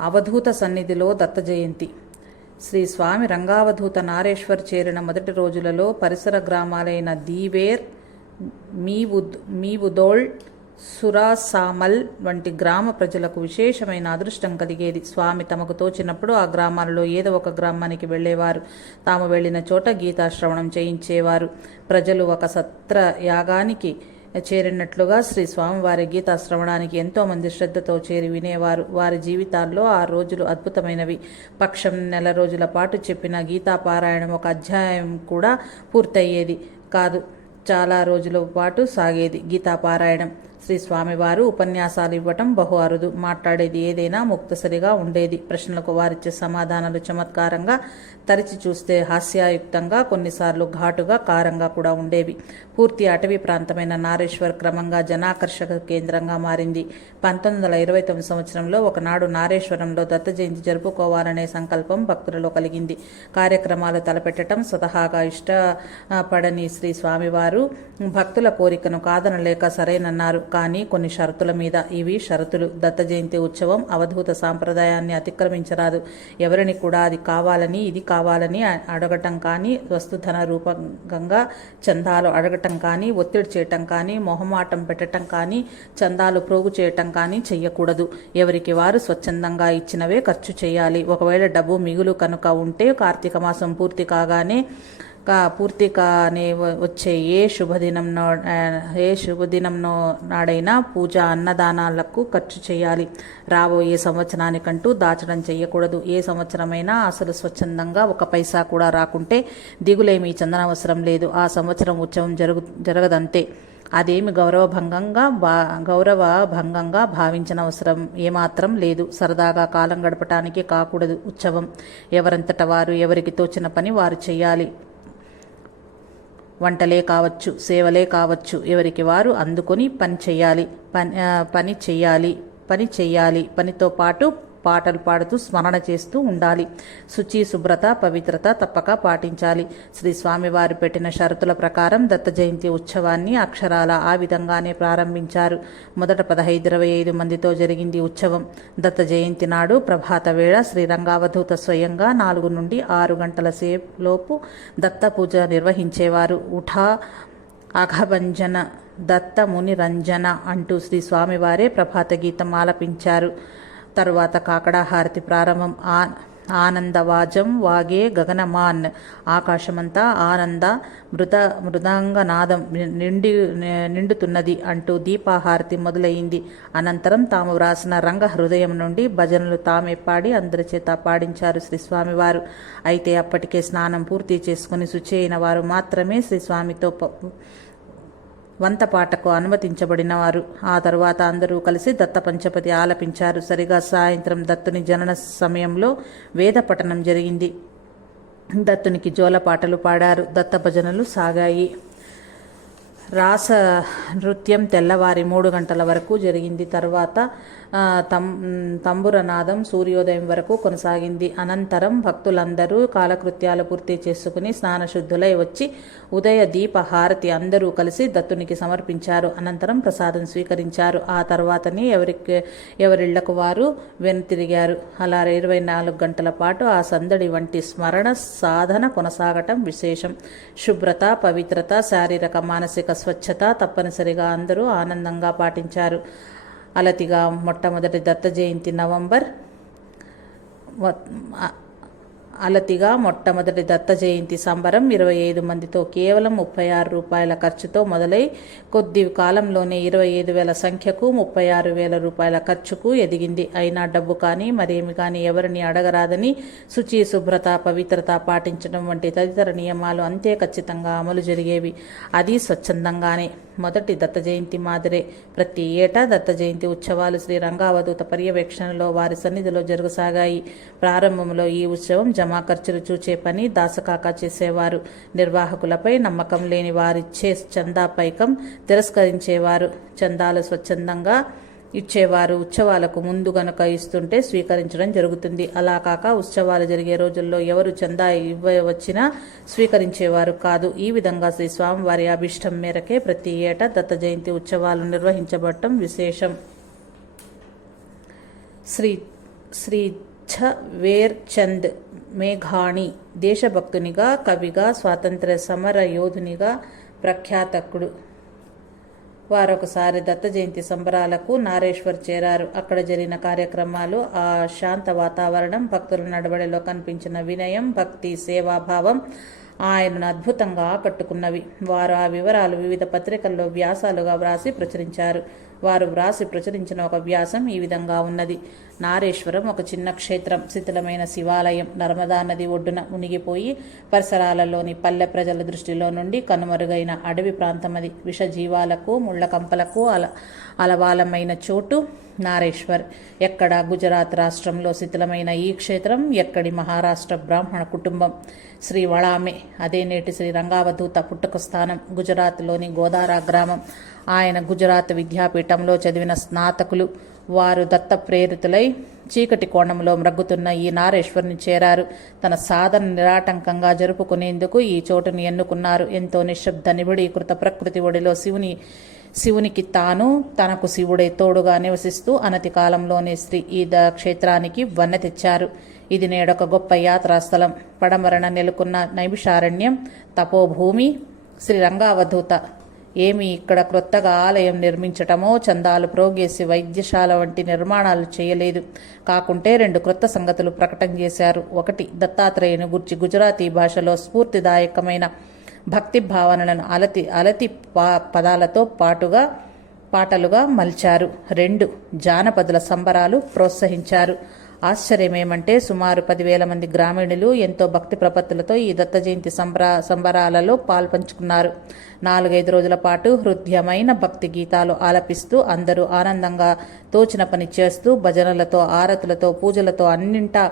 అవధూత సన్నిధిలో దత్త జయంతి. శ్రీ స్వామి రంగావధూత నారేశ్వర్ చేరిన మొదటి రోజులలో పరిసర గ్రామాలైన దీవేర్, మీవుదోళ్, సురాసామల్ వంటి గ్రామ ప్రజలకు విశేషమైన అదృష్టం కలిగేది. స్వామి తమకు తోచినప్పుడు ఆ గ్రామాలలో ఏదో ఒక గ్రామానికి వెళ్ళేవారు. తాము వెళ్ళిన చోట గీతాశ్రవణం చేయించేవారు. ప్రజలు ఒక సత్ర యాగానికి చేరినట్లుగా శ్రీ స్వామివారి గీతాశ్రవణానికి ఎంతోమంది శ్రద్ధతో చేరి వినేవారు. వారి జీవితాల్లో ఆ రోజులు అద్భుతమైనవి. పక్షం నెల రోజుల పాటు చెప్పిన గీతాపారాయణం ఒక అధ్యాయం కూడా పూర్తయ్యేది కాదు. చాలా రోజుల పాటు సాగేది గీతాపారాయణం. శ్రీ స్వామివారు ఉపన్యాసాలు ఇవ్వటం బహు అరుదు. మాట్లాడేది ఏదైనా ముక్తసరిగా ఉండేది. ప్రశ్నలకు వారిచ్చే సమాధానాలు చమత్కారంగా, తరిచి చూస్తే హాస్యాయుక్తంగా, కొన్నిసార్లు ఘాటుగా, కారంగా కూడా ఉండేవి. పూర్తి అటవీ ప్రాంతమైన నారేశ్వర్ క్రమంగా జనాకర్షక కేంద్రంగా మారింది. 1929 సంవత్సరంలో ఒకనాడు నారేశ్వరంలో దత్త జయంతి జరుపుకోవాలనే సంకల్పం భక్తులలో కలిగింది. కార్యక్రమాలు తలపెట్టడం స్వతహాగా ఇష్టపడని శ్రీ స్వామివారు భక్తుల కోరికను కాదనలేక సరేనన్నారు. కానీ కొన్ని షరతుల మీద. ఇవి షరతులు. దత్త జయంతి ఉత్సవం అవధూత సాంప్రదాయాన్ని అతిక్రమించరాదు. ఎవరిని కూడా అది కావాలని ఇది కావాలని అడగటం కానీ, వస్తుధన రూపంగా చందాలు అడగటం కానీ, ఒత్తిడి చేయటం కానీ, మొహమాటం పెట్టడం కానీ, చందాలు ప్రోగు చేయటం కానీ చెయ్యకూడదు. ఎవరికి వారు స్వచ్ఛందంగా ఇచ్చినవే ఖర్చు చేయాలి. ఒకవేళ డబ్బు మిగులు కనుక ఉంటే కార్తీక మాసం పూర్తి కాగానే వచ్చే ఏ శుభదినంలో నాడైనా పూజ అన్నదానాలకు ఖర్చు చేయాలి. రాబోయే సంవత్సరానికంటూ దాచడం చెయ్యకూడదు. ఏ సంవత్సరమైనా అసలు స్వచ్ఛందంగా ఒక పైసా కూడా రాకుంటే దిగులేమీ చెందనవసరం లేదు. ఆ సంవత్సరం ఉత్సవం జరగదంతే. అదేమి గౌరవభంగంగా భావించిన అవసరం ఏమాత్రం లేదు. సరదాగా కాలం గడపటానికి కాకూడదు ఉత్సవం. ఎవరంతట వారు ఎవరికి తోచిన పని వారు చెయ్యాలి. వంటలే కావచ్చు, సేవలే కావచ్చు, ఎవరికి వారు అందుకొని పని చెయ్యాలి. పనితో పాటు పాటలు పాడుతూ స్మరణ చేస్తూ ఉండాలి. శుచి, శుభ్రత, పవిత్రత తప్పక పాటించాలి. శ్రీ స్వామివారు పెట్టిన షరతుల ప్రకారం దత్త జయంతి ఉత్సవాన్ని అక్షరాల ఆ విధంగానే ప్రారంభించారు. మొదట 15-25 మందితో జరిగింది ఉత్సవం. దత్త జయంతి నాడు ప్రభాత వేళ శ్రీరంగావధూత స్వయంగా 4 నుండి 6 గంటల సేపులోపు దత్త పూజ నిర్వహించేవారు. ఉఠా అఘభంజన దత్త ముని రంజన అంటూ శ్రీ స్వామివారే ప్రభాత గీతం ఆలపించారు. తరువాత కాకడాహారతి ప్రారంభం. ఆనందవాజం వాగే గగనమాన్, ఆకాశమంతా ఆనంద మృదంగనాదం నిండుతున్నది అంటూ దీపాహారతి మొదలైంది. అనంతరం తాము వ్రాసిన రంగ హృదయం నుండి భజనలు తామే పాడి అందరి చేత పాడించారు శ్రీస్వామివారు. అయితే అప్పటికే స్నానం పూర్తి చేసుకుని శుచి అయిన వారు మాత్రమే శ్రీస్వామితో వంతపాటకు అనుమతించబడినవారు. ఆ తరువాత అందరూ కలిసి దత్త పంచపది ఆలపించారు. సరిగా సాయంత్రం దత్తుని జనన సమయంలో వేద పఠనం జరిగింది. దత్తునికి జోలపాటలు పాడారు. దత్త భజనలు సాగాయి. రాస నృత్యం తెల్లవారి 3 గంటల వరకు జరిగింది. తర్వాత తంబురనాదం సూర్యోదయం వరకు కొనసాగింది. అనంతరం భక్తులందరూ కాలకృత్యాలు పూర్తి చేసుకుని స్నానశుద్ధులై వచ్చి ఉదయ దీప హారతి అందరూ కలిసి దత్తునికి సమర్పించారు. అనంతరం ప్రసాదం స్వీకరించారు. ఆ తర్వాతనే ఎవరిళ్లకు వారు వెనుతిరిగారు. అలా 24 గంటల పాటు ఆ సందడి వంటి స్మరణ సాధన కొనసాగటం విశేషం. శుభ్రత, పవిత్రత, శారీరక మానసిక స్వచ్ఛత తప్పనిసరిగా అందరూ ఆనందంగా పాటించారు. అలతిగా మొట్టమొదటి దత్త జయంతి నవంబర్ అలతిగా మొట్టమొదటి దత్త జయంతి సంబరం 25 మందితో కేవలం 36 రూపాయల ఖర్చుతో మొదలై కొద్ది కాలంలోనే 25,000 సంఖ్యకు 36,000 రూపాయల ఖర్చుకు ఎదిగింది. అయినా డబ్బు కానీ మరేమి కానీ ఎవరిని అడగరాదని, శుచి, శుభ్రత, పవిత్రత పాటించడం వంటి తదితర నియమాలు అంతే ఖచ్చితంగా అమలు జరిగేవి. అది స్వచ్ఛందంగానే. మొదటి దత్త జయంతి మాదిరే ప్రతి ఏటా దత్త జయంతి ఉత్సవాలు శ్రీ రంగావధూత పర్యవేక్షణలో వారి సన్నిధిలో జరగసాగాయి. ప్రారంభంలో ఈ ఉత్సవం జమా ఖర్చులు చూచే పని దాసకాక చేసేవారు. నిర్వాహకులపై నమ్మకం లేని వారిచ్చే చందా పైకం తిరస్కరించేవారు. చందాలు స్వచ్ఛందంగా ఇచ్చేవారు. ఉత్సవాలకు ముందు గనుక ఇస్తుంటే స్వీకరించడం జరుగుతుంది. అలా కాక ఉత్సవాలు జరిగే రోజుల్లో ఎవరు చందా ఇవ్వవచ్చినా స్వీకరించేవారు కాదు. ఈ విధంగా శ్రీ స్వామివారి అభిష్టం మేరకే ప్రతి ఏటా దత్త జయంతి ఉత్సవాలు నిర్వహించబడటం విశేషం. శ్రీ ఝవేర్ చంద్ మేఘాణి దేశభక్తునిగా, కవిగా, స్వాతంత్ర్య సమర యోధునిగా ప్రఖ్యాతకుడు. వారొకసారి దత్త జయంతి సంబరాలకు నారేశ్వర్ చేరారు. అక్కడ జరిగిన కార్యక్రమాలు, ఆ శాంత వాతావరణం, భక్తుల నడవడిలో కనిపించిన వినయం, భక్తి, సేవాభావం ఆయనను అద్భుతంగా ఆకట్టుకున్నవి. వారు ఆ వివరాలు వివిధ పత్రికల్లో వ్యాసాలుగా వ్రాసి ప్రచురించారు. వారు వ్రాసి ప్రచురించిన ఒక వ్యాసం ఈ విధంగా ఉన్నది. నారేశ్వరం ఒక చిన్న క్షేత్రం, శిథిలమైన శివాలయం, నర్మదా నది ఒడ్డున మునిగిపోయి పరిసరాలలోని పల్లె ప్రజల దృష్టిలో నుండి కనుమరుగైన అడవి ప్రాంతమది. విషజీవాలకు ముళ్ళ కంపలకు అలవాలమైన చోటు నారేశ్వర్. ఎక్కడ గుజరాత్ రాష్ట్రంలో శిథిలమైన ఈ క్షేత్రం, ఎక్కడి మహారాష్ట్ర బ్రాహ్మణ కుటుంబం శ్రీ వళామే, అదే నేటి శ్రీ రంగావధూత పుట్టుక స్థానం గుజరాత్లోని గోదారా గ్రామం. ఆయన గుజరాత్ విద్యాపీఠంలో చదివిన స్నాతకులు. వారు దత్త ప్రేరితులై చీకటి కోణంలో మ్రగ్గుతున్న ఈ నారేశ్వర్ని చేరారు. తన సాధన నిరాటంకంగా జరుపుకునేందుకు ఈ చోటుని ఎన్నుకున్నారు. ఎంతో నిశ్శబ్ద నిబిడీకృత ప్రకృతి ఒడిలో శివునికి తాను, తనకు శివుడే తోడుగా నివసిస్తూ అనతి కాలంలోనే ఈ క్షేత్రానికి వన్నె తెచ్చారు. ఇది నేడొక గొప్ప యాత్రాస్థలం. పడమరణ నెలకొన్న నైమిషారణ్యం, తపోభూమి శ్రీ రంగావధూత. ఏమి ఇక్కడ క్రొత్తగా ఆలయం నిర్మించటమో, చందాలు ప్రోగేసి వైద్యశాల వంటి నిర్మాణాలు చేయలేదు. కాకుంటే 2 క్రొత్త సంగతులు ప్రకటన చేశారు. ఒకటి, దత్తాత్రేయుని గుర్చి గుజరాతీ భాషలో స్ఫూర్తిదాయకమైన భక్తి భావనలను అలతి పదాలతో పాటలుగా మలిచారు. 2, జానపదుల సంబరాలు ప్రోత్సహించారు. ఆశ్చర్యమేమంటే సుమారు 10,000 మంది గ్రామీణులు ఎంతో భక్తి ప్రపత్తులతో ఈ దత్త జయంతి సంబరాలలో పాల్పంచుకున్నారు. 4-5 రోజుల పాటు హృదయమైన భక్తి గీతాలు ఆలపిస్తూ అందరూ ఆనందంగా తోచిన పని చేస్తూ భజనలతో, ఆరతులతో, పూజలతో అన్నింటా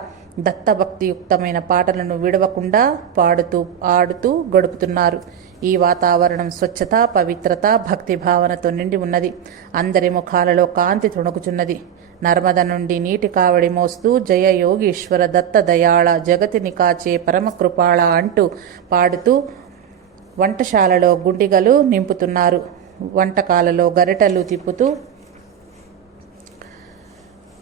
దత్తభక్తియుక్తమైన పాటలను విడవకుండా పాడుతూ ఆడుతూ గడుపుతున్నారు. ఈ వాతావరణం స్వచ్ఛత, పవిత్రత, భక్తి భావనతో నిండి ఉన్నది. అందరి ముఖాలలో కాంతి తొణుకుచున్నది. నర్మద నుండి నీటి కావడి మోస్తూ జయ యోగీశ్వర దత్త దయాళ జగతిని కాచే పరమకృపాళ అంటూ పాడుతూ వంటశాలలో గుండిగలు నింపుతున్నారు. వంటకాలలో గరిటెలు తిప్పుతూ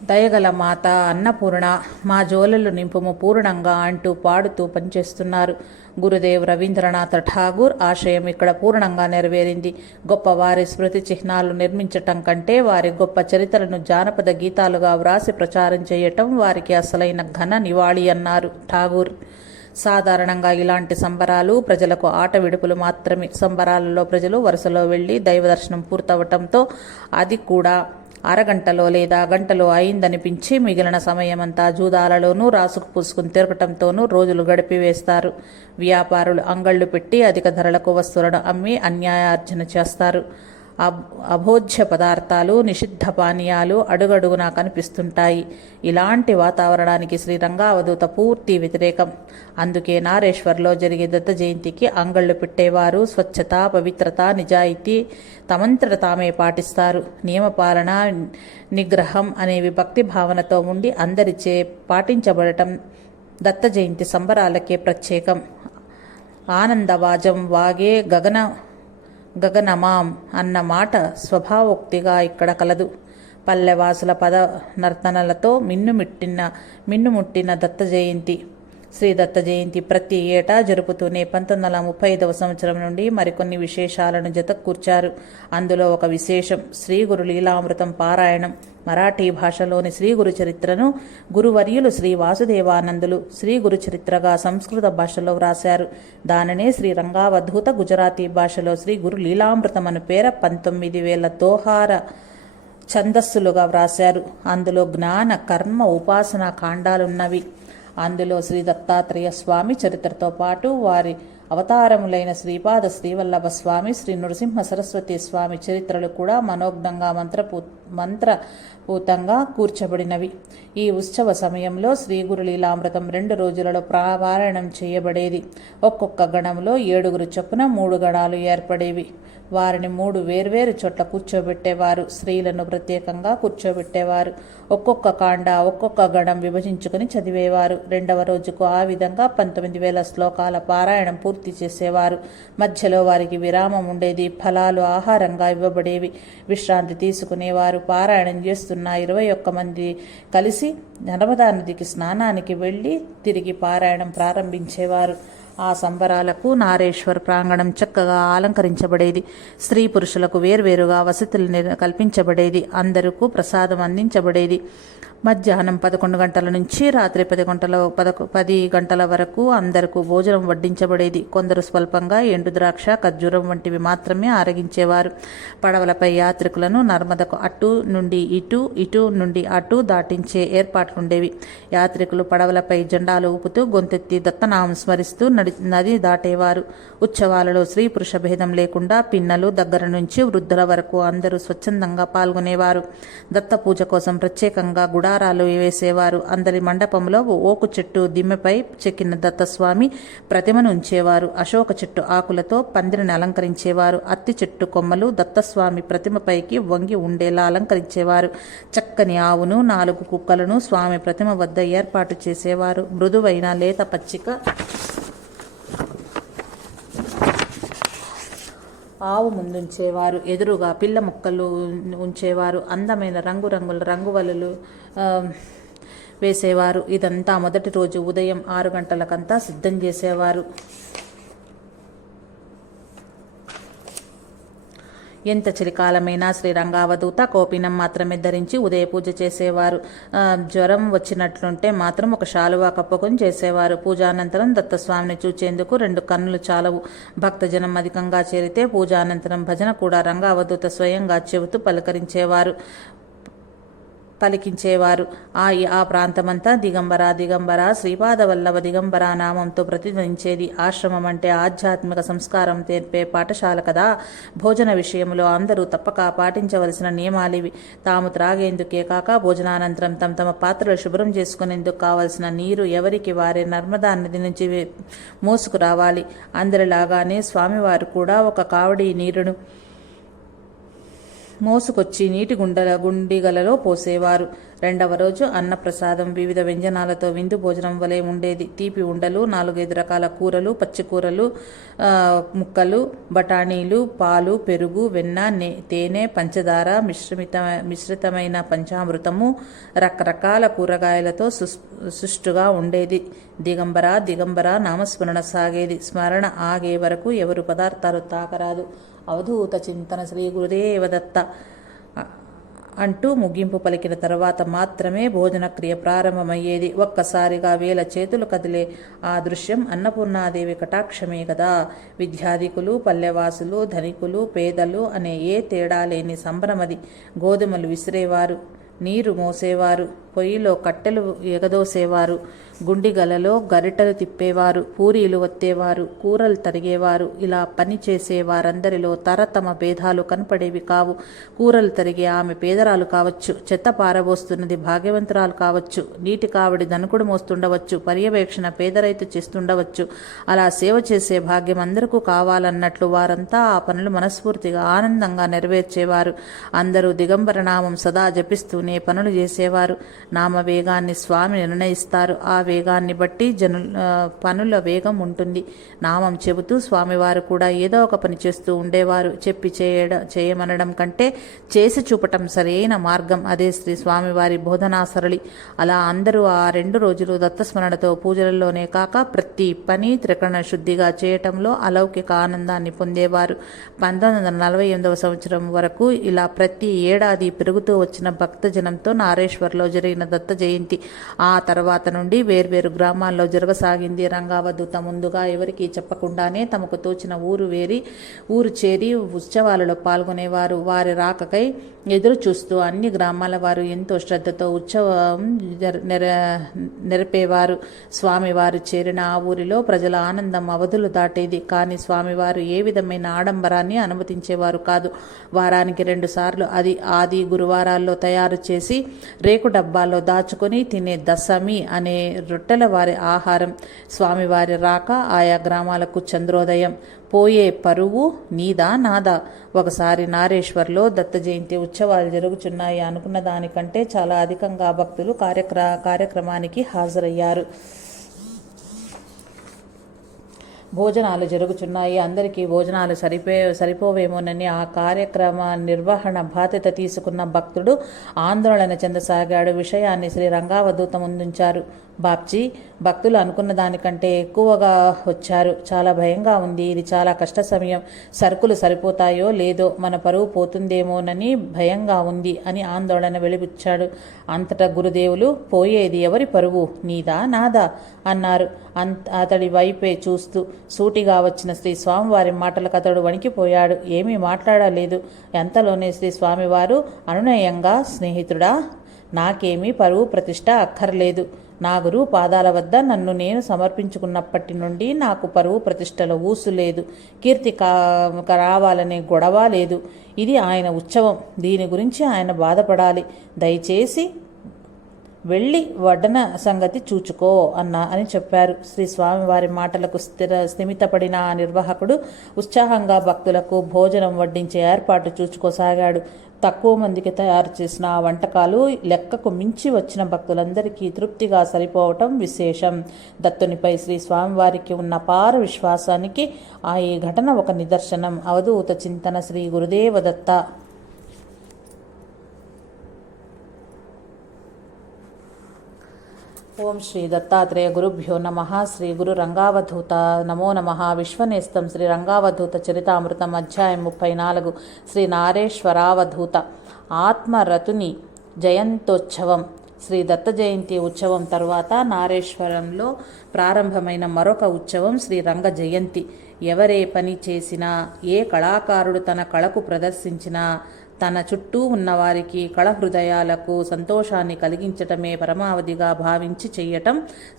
దయగల మాత అన్నపూర్ణ మా జోలలు నింపుము పూర్ణంగా అంటూ పాడుతూ పనిచేస్తున్నారు. గురుదేవ్ రవీంద్రనాథ్ ఠాగూర్ ఆశయం ఇక్కడ పూర్ణంగా నెరవేరింది. గొప్పవారి స్మృతి చిహ్నాలు నిర్మించటం కంటే వారి గొప్ప చరిత్రను జానపద గీతాలుగా వ్రాసి ప్రచారం చేయటం వారికి అసలైన ఘన నివాళి అన్నారు ఠాగూర్. సాధారణంగా ఇలాంటి సంబరాలు ప్రజలకు ఆట విడుపులు మాత్రమే. సంబరాలలో ప్రజలు వరుసలో వెళ్లి దైవదర్శనం పూర్తవటంతో అది కూడా అరగంటలో లేదా గంటలో అయిందనిపించి మిగిలిన సమయమంతా జూదాలలోనూ రాసుకు పూసుకుని తిరగటంతోనూ రోజులు గడిపివేస్తారు. వ్యాపారులు అంగళ్లు పెట్టి అధిక ధరలకు వస్తువులను అమ్మి అన్యాయార్జన చేస్తారు. అభోజ్య పదార్థాలు, నిషిద్ధ పానీయాలు అడుగడుగునా కనిపిస్తుంటాయి. ఇలాంటి వాతావరణానికి శ్రీ రంగావధూత పూర్తి వ్యతిరేకం. అందుకే నారేశ్వర్లో జరిగే దత్త జయంతికి అంగళ్లు పెట్టేవారు స్వచ్ఛత, పవిత్రత, నిజాయితీ తమంతట తామే పాటిస్తారు. నియమపాలన, నిగ్రహం అనేవి భక్తి భావనతో ఉండి అందరిచే పాటించబడటం దత్త జయంతి సంబరాలకే ప్రత్యేకం. ఆనందవాజం వాగే గగనమాం అన్న మాట స్వభావోక్తిగా ఇక్కడ కలదు. పల్లెవాసుల పద నర్తనలతో మిన్నుముట్టిన దత్త జయంతి. శ్రీ దత్త జయంతి ప్రతి ఏటా జరుపుతూనే 1935వ సంవత్సరం నుండి మరికొన్ని విశేషాలను జతకూర్చారు. అందులో ఒక విశేషం శ్రీ గురు లీలామృతం పారాయణం. మరాఠీ భాషలోని శ్రీ గురు చరిత్రను గురువర్యులు శ్రీ వాసుదేవానందులు శ్రీ గురు చరిత్రగా సంస్కృత భాషలో వ్రాశారు. దానినే శ్రీ రంగావధూత గుజరాతీ భాషలో శ్రీ గురు లీలామృతం అను పేర 19,000 దోహార ఛందస్సులుగా వ్రాశారు. అందులో జ్ఞాన, కర్మ, ఉపాసన కాండాలున్నవి. అందులో శ్రీ దత్తాత్రేయ స్వామి చరిత్రతో పాటు వారి అవతారములైన శ్రీపాద శ్రీవల్లభ స్వామి, శ్రీ నృసింహ సరస్వతి స్వామి చరిత్రలు కూడా మనోజ్ఞంగా మంత్రపూతంగా కూర్చబడినవి. ఈ ఉత్సవ సమయంలో శ్రీ గురు లీలామృతం 2 రోజులలో పారాయణం చేయబడేది. ఒక్కొక్క గణంలో 7 చొప్పున 3 గణాలు ఏర్పడేవి. వారిని 3 వేర్వేరు చోట్ల కూర్చోబెట్టేవారు. స్త్రీలను ప్రత్యేకంగా కూర్చోబెట్టేవారు. ఒక్కొక్క కాండ, ఒక్కొక్క గణం విభజించుకుని చదివేవారు. 2వ రోజుకు ఆ విధంగా 19,000 శ్లోకాల పారాయణం పూర్తి చేసేవారు. మధ్యలో వారికి విరామం ఉండేది. ఫలాలు ఆహారంగా ఇవ్వబడేవి. విశ్రాంతి తీసుకునేవారు. పారాయణం చేస్తున్న 21 మంది కలిసి నర్మదా నదికి స్నానానికి వెళ్ళి తిరిగి పారాయణం ప్రారంభించేవారు. ఆ సంబరాలకు నారేశ్వర ప్రాంగణం చక్కగా అలంకరించబడేది. స్త్రీ పురుషులకు వేర్వేరుగా వసతులు కల్పించబడేది. అందరికీ ప్రసాదం అందించబడేది. మధ్యాహ్నం 11 గంటల నుంచి రాత్రి 10 గంటల వరకు అందరికీ భోజనం వడ్డించబడేది. కొందరు స్వల్పంగా ఎండు ద్రాక్ష, ఖర్జూరం వంటివి మాత్రమే ఆరగించేవారు. పడవలపై యాత్రికులను నర్మదకు అటు నుండి ఇటు, ఇటు నుండి అటు దాటించే ఏర్పాట్లుండేవి. యాత్రికులు పడవలపై జెండాలు ఊపుతూ గొంతెత్తి దత్తనామం స్మరిస్తూ నది దాటేవారు. ఉత్సవాలలో స్త్రీ పురుష భేదం లేకుండా పిన్నలు దగ్గర నుంచి వృద్ధుల వరకు అందరూ స్వచ్ఛందంగా పాల్గొనేవారు. దత్త పూజ కోసం ప్రత్యేకంగా గుడారాలు వేసేవారు. అందరి మండపంలో ఓకు చెట్టు దిమ్మెపై చెక్కిన దత్తస్వామి ప్రతిమను ఉంచేవారు. అశోక చెట్టు ఆకులతో పందిరిని అలంకరించేవారు. అత్తి చెట్టు కొమ్మలు దత్తస్వామి ప్రతిమపైకి వంగి ఉండేలా అలంకరించేవారు. చక్కని ఆవును, 4 కుక్కలను స్వామి ప్రతిమ వద్ద ఏర్పాటు చేసేవారు. మృదువైన లేత పచ్చిక ఆవు ముందుంచేవారు. ఎదురుగా పిల్ల మొక్కలు ఉంచేవారు. అందమైన రంగురంగుల రంగువలలు వేసేవారు. ఇదంతా మొదటి రోజు ఉదయం 6 గంటలకంతా సిద్ధం చేసేవారు. ఎంత చలికాలమైనా శ్రీరంగావధూత కోపినం మాత్రమే ధరించి ఉదయ పూజ చేసేవారు. జ్వరం వచ్చినట్లుంటే మాత్రం ఒక శాలువా కప్పుకొని చేసేవారు. పూజానంతరం దత్తస్వామిని చూచేందుకు 2 కన్నులు చాలవు. భక్తజనం అధికంగా చేరితే పూజానంతరం భజన కూడా రంగావధూత స్వయంగా చెబుతూ పలికించేవారు. ఆ ప్రాంతమంతా దిగంబర దిగంబర శ్రీపాదవల్లభ దిగంబర నామంతో ప్రతిధ్వనించేది. ఆశ్రమం అంటే ఆధ్యాత్మిక సంస్కారం తెర్పే పాఠశాల కదా. భోజన విషయంలో అందరూ తప్పక పాటించవలసిన నియమాలివి. తాము త్రాగేందుకే కాక భోజనానంతరం తమ పాత్రలు శుభ్రం చేసుకునేందుకు కావలసిన నీరు ఎవరికి వారే నర్మదా నది నుంచి మోసుకురావాలి. అందరిలాగానే స్వామివారు కూడా ఒక కావడి నీరును మోసుకొచ్చి నీటి గుండిగలలో పోసేవారు. 2వ రోజు అన్నప్రసాదం వివిధ వ్యంజనాలతో విందు భోజనం వలె ఉండేది. తీపి ఉండలు, 4-5 రకాల కూరలు, పచ్చికూరలు, ముక్కలు, బఠానీలు, పాలు, పెరుగు, వెన్న, తేనె, పంచదార, మిశ్రితమైన పంచామృతము, రకరకాల కూరగాయలతో సుష్టుగా ఉండేది. దిగంబర దిగంబర నామస్మరణ సాగేది. స్మరణ ఆగే వరకు ఎవరు పదార్థాలు తాకరాదు. అవధూత చింతన శ్రీ గురుదేవదత్త అంటూ ముగింపు పలికిన తర్వాత మాత్రమే భోజన క్రియ ప్రారంభమయ్యేది. ఒక్కసారిగా వేల చేతులు కదిలే ఆ దృశ్యం అన్నపూర్ణాదేవి కటాక్షమే కదా. విద్యాధికులు, పల్లెవాసులు, ధనికులు, పేదలు అనే ఏ తేడా లేని సంబరమది. గోధుమలు విసిరేవారు, నీరు మోసేవారు, పొయ్యిలో కట్టెలు ఎగదోసేవారు, గుండిగలలో గరిటలు తిప్పేవారు, పూరీలు వత్తేవారు, కూరలు తరిగేవారు. ఇలా పని చేసే వారందరిలో తరతమ భేదాలు కనపడేవి కావు. కూరలు తరిగే ఆమె పేదరాలు కావచ్చు, చెత్త పారబోస్తున్నది భాగ్యవంతురాలు కావచ్చు, నీటి కావడి ధనుకుడు మోస్తుండవచ్చు, పర్యవేక్షణ పేదరైతు చేస్తుండవచ్చు. అలా సేవ చేసే భాగ్యం అందరికీ కావాలన్నట్లు వారంతా ఆ పనులు మనస్ఫూర్తిగా ఆనందంగా నెరవేర్చేవారు. అందరూ దిగంబర నామం సదా జపిస్తూనే పనులు చేసేవారు. నామ వేగాన్ని స్వామి నిర్ణయిస్తారు. ఆ వేగాన్ని బట్టి పనుల వేగం ఉంటుంది. నామం చెబుతూ స్వామివారు కూడా ఏదో ఒక పని చేస్తూ ఉండేవారు. చెప్పి చేయమనడం కంటే చేసి చూపటం సరైన మార్గం. అదే శ్రీ స్వామివారి బోధనా సరళి. అలా అందరూ ఆ 2 రోజులు దత్తస్మరణతో పూజలలోనే కాక ప్రతి పని త్రికరణ శుద్ధిగా చేయటంలో అలౌకిక ఆనందాన్ని పొందేవారు. 1948వ సంవత్సరం వరకు ఇలా ప్రతి ఏడాది పెరుగుతూ వచ్చిన భక్తజనంతో నారేశ్వర్లో జరిగిన దత్త జయంతి ఆ తర్వాత నుండి వేర్వేరు గ్రామాల్లో జరగసాగింది. రంగావధూత ముందుగా ఎవరికీ చెప్పకుండానే తమకు తోచిన ఊరు చేరి ఉత్సవాలలో పాల్గొనేవారు. వారి రాకకై ఎదురు చూస్తూ అన్ని గ్రామాల వారు ఎంతో శ్రద్ధతో ఉత్సవం నెరపేవారు. స్వామివారు చేరిన ఆ ఊరిలో ప్రజల ఆనందం అవధులు దాటేది. కానీ స్వామివారు ఏ విధమైన ఆడంబరాన్ని అనుమతించేవారు కాదు. వారానికి 2 సార్లు ఆది గురువారాల్లో తయారు చేసి రేకు డబ్బాల్లో దాచుకొని తినే దశమి అనే రొట్టెల వారి ఆహారం. స్వామివారి రాక ఆయా గ్రామాలకు చంద్రోదయం. పోయే పరువు నీదా నాదా. ఒకసారి నారేశ్వర్లో దత్త జయంతి ఉత్సవాలు జరుగుతున్నాయి అనుకున్న దానికంటే చాలా అధికంగా భక్తులు కార్యక్రమానికి హాజరయ్యారు. భోజనాలు జరుగుతున్నాయి, అందరికీ భోజనాలు సరిపోవేమోనని ఆ కార్యక్రమ నిర్వహణ బాధ్యత తీసుకున్న భక్తుడు ఆందోళన చెందసాగాడు. విషయాన్ని శ్రీ రంగావధూత ముందుంచారు. బాబ్జీ, భక్తులు అనుకున్న దానికంటే ఎక్కువగా వచ్చారు. చాలా భయంగా ఉంది. ఇది చాలా కష్ట సమయం. సరుకులు సరిపోతాయో లేదో, మన పరువు పోతుందేమోనని భయంగా ఉంది అని ఆందోళన వెలిబుచ్చాడు. అంతటా గురుదేవులు, పోయేది ఎవరి పరువు, నీదా నాదా అన్నారు. అతడి వైపే చూస్తూ సూటిగా వచ్చిన శ్రీ స్వామివారి మాటలకు అతడు వణికిపోయాడు. ఏమీ మాట్లాడలేదు. ఎంతలోనే శ్రీ స్వామివారు అనునయంగా, స్నేహితుడా, నాకేమీ పరువు ప్రతిష్ట అక్కర్లేదు. నా గురువు పాదాల వద్ద నన్ను నేను సమర్పించుకున్నప్పటి నుండి నాకు పరువు ప్రతిష్టల ఊసు లేదు. కీర్తి రావాలనే గొడవ లేదు. ఇది ఆయన ఉత్సవం. దీని గురించి ఆయన బాధపడాలి. దయచేసి వెళ్ళి వడ్డన సంగతి చూచుకో అని చెప్పారు. శ్రీ స్వామివారి మాటలకు స్థిమితపడిన ఆ నిర్వాహకుడు ఉత్సాహంగా భక్తులకు భోజనం వడ్డించే ఏర్పాటు చూచుకోసాగాడు. తక్కువ మందికి తయారు చేసిన ఆ వంటకాలు లెక్కకు మించి వచ్చిన భక్తులందరికీ తృప్తిగా సరిపోవటం విశేషం. దత్తునిపై శ్రీ స్వామివారికి ఉన్న అపార విశ్వాసానికి ఈ ఘటన ఒక నిదర్శనం. అవధూత చింతన. శ్రీ గురుదేవ దత్త. ఓం శ్రీ దత్తాత్రేయ గురుభ్యో నమః. శ్రీ గురు రంగావధూత నమో నమః. విశ్వనేస్తం శ్రీ రంగావధూత చరితామృతం అధ్యాయం 34. శ్రీ నారేశ్వరావధూత ఆత్మరతుని జయంతోత్సవం. శ్రీ దత్త జయంతి ఉత్సవం తరువాత నారేశ్వరంలో ప్రారంభమైన మరొక ఉత్సవం శ్రీ రంగ జయంతి. ఎవరే పని చేసినా, ఏ కళాకారుడు తన కళకు ప్రదర్శించినా తన చుట్టూ ఉన్నవారికి కళహృదయాలకు సంతోషాన్ని కలిగించటమే పరమావధిగా భావించి చెయ్యటం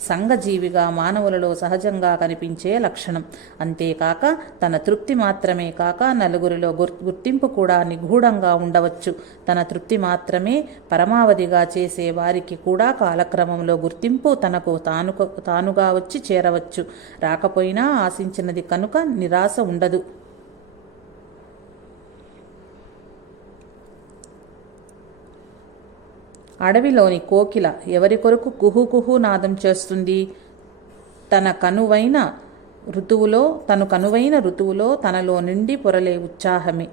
సంఘజీవిగా మానవులలో సహజంగా కనిపించే లక్షణం. అంతేకాక తన తృప్తి మాత్రమే కాక నలుగురిలో గుర్తింపు కూడా నిగూఢంగా ఉండవచ్చు. తన తృప్తి మాత్రమే పరమావధిగా చేసే వారికి కూడా కాలక్రమంలో గుర్తింపు తనకు తానుగా వచ్చి చేరవచ్చు. రాకపోయినా ఆశించినది కనుక నిరాశ ఉండదు. అడవిలోని కోకిల ఎవరి కొరకు కుహు కుహు నాదం చేస్తుంది? తను కనువైన ఋతువులో తనలో నిండి పొరలే ఉత్సాహమే,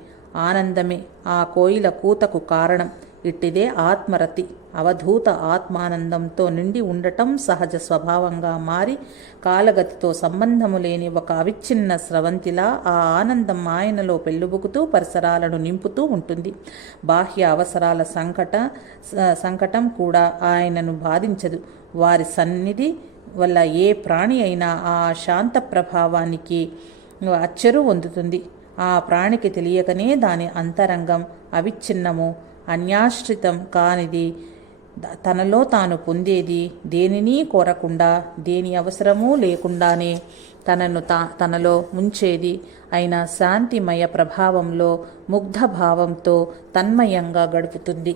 ఆనందమే ఆ కోయిల కూతకు కారణం. ఇట్టిదే ఆత్మరతి. అవధూత ఆత్మానందంతో నిండి ఉండటం సహజ స్వభావంగా మారి కాలగతితో సంబంధము లేని ఒక అవిచ్ఛిన్న స్రవంతిలా ఆ ఆనందం ఆయనలో పెళ్ళుబుకుతూ పరిసరాలను నింపుతూ ఉంటుంది. బాహ్య అవసరాల సంకటం కూడా ఆయనను బాధించదు. వారి సన్నిధి వల్ల ఏ ప్రాణి అయినా ఆ శాంత ప్రభావానికి అచ్చెరు పొందుతుంది. ఆ ప్రాణికి తెలియకనే దాని అంతరంగం అవిచ్ఛిన్నము, అన్యాశ్రితం కానిది, తనలో తాను పొందేది, దేనిని కోరకుండా, దేని అవసరమూ లేకుండానే తనలో ముంచేది అయిన శాంతిమయ ప్రభావంలో ముగ్ధ భావంతో తన్మయంగా గడుపుతుంది.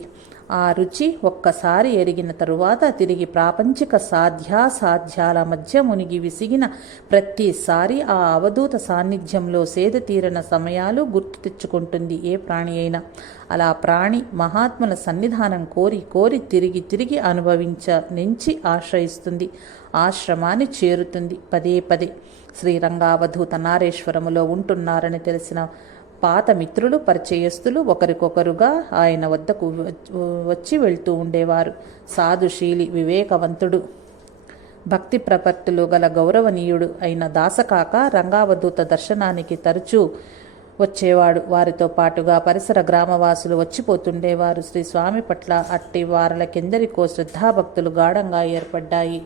ఆ రుచి ఒక్కసారి ఎరిగిన తరువాత తిరిగి ప్రాపంచిక సాధ్యాసాధ్యాల మధ్య మునిగి విసిగిన ప్రతిసారి ఆ అవధూత సాన్నిధ్యంలో సేద తీరిన సమయాలు గుర్తు తెచ్చుకుంటుంది ఏ ప్రాణి అయినా. అలా ప్రాణి మహాత్ముల సన్నిధానం కోరి కోరి తిరిగి తిరిగి నెంచి ఆశ్రయిస్తుంది. ఆశ్రమాన్ని చేరుతుంది పదే పదే. శ్రీరంగావధూత నారేశ్వరములో ఉంటున్నారని తెలిసిన పాత మిత్రులు, పరిచయస్తులు ఒకరికొకరుగా ఆయన వద్దకు వచ్చి వెళ్తూ ఉండేవారు. సాధుశీలి, వివేకవంతుడు, భక్తి ప్రపత్తులు గల గౌరవనీయుడు అయిన దాసకాక రంగావధూత దర్శనానికి తరచూ వచ్చేవాడు. వారితో పాటుగా పరిసర గ్రామవాసులు వచ్చిపోతుండేవారు. శ్రీ స్వామి పట్ల అట్టి వారలకెందరికో శ్రద్ధాభక్తులు గాఢంగా ఏర్పడ్డాయి.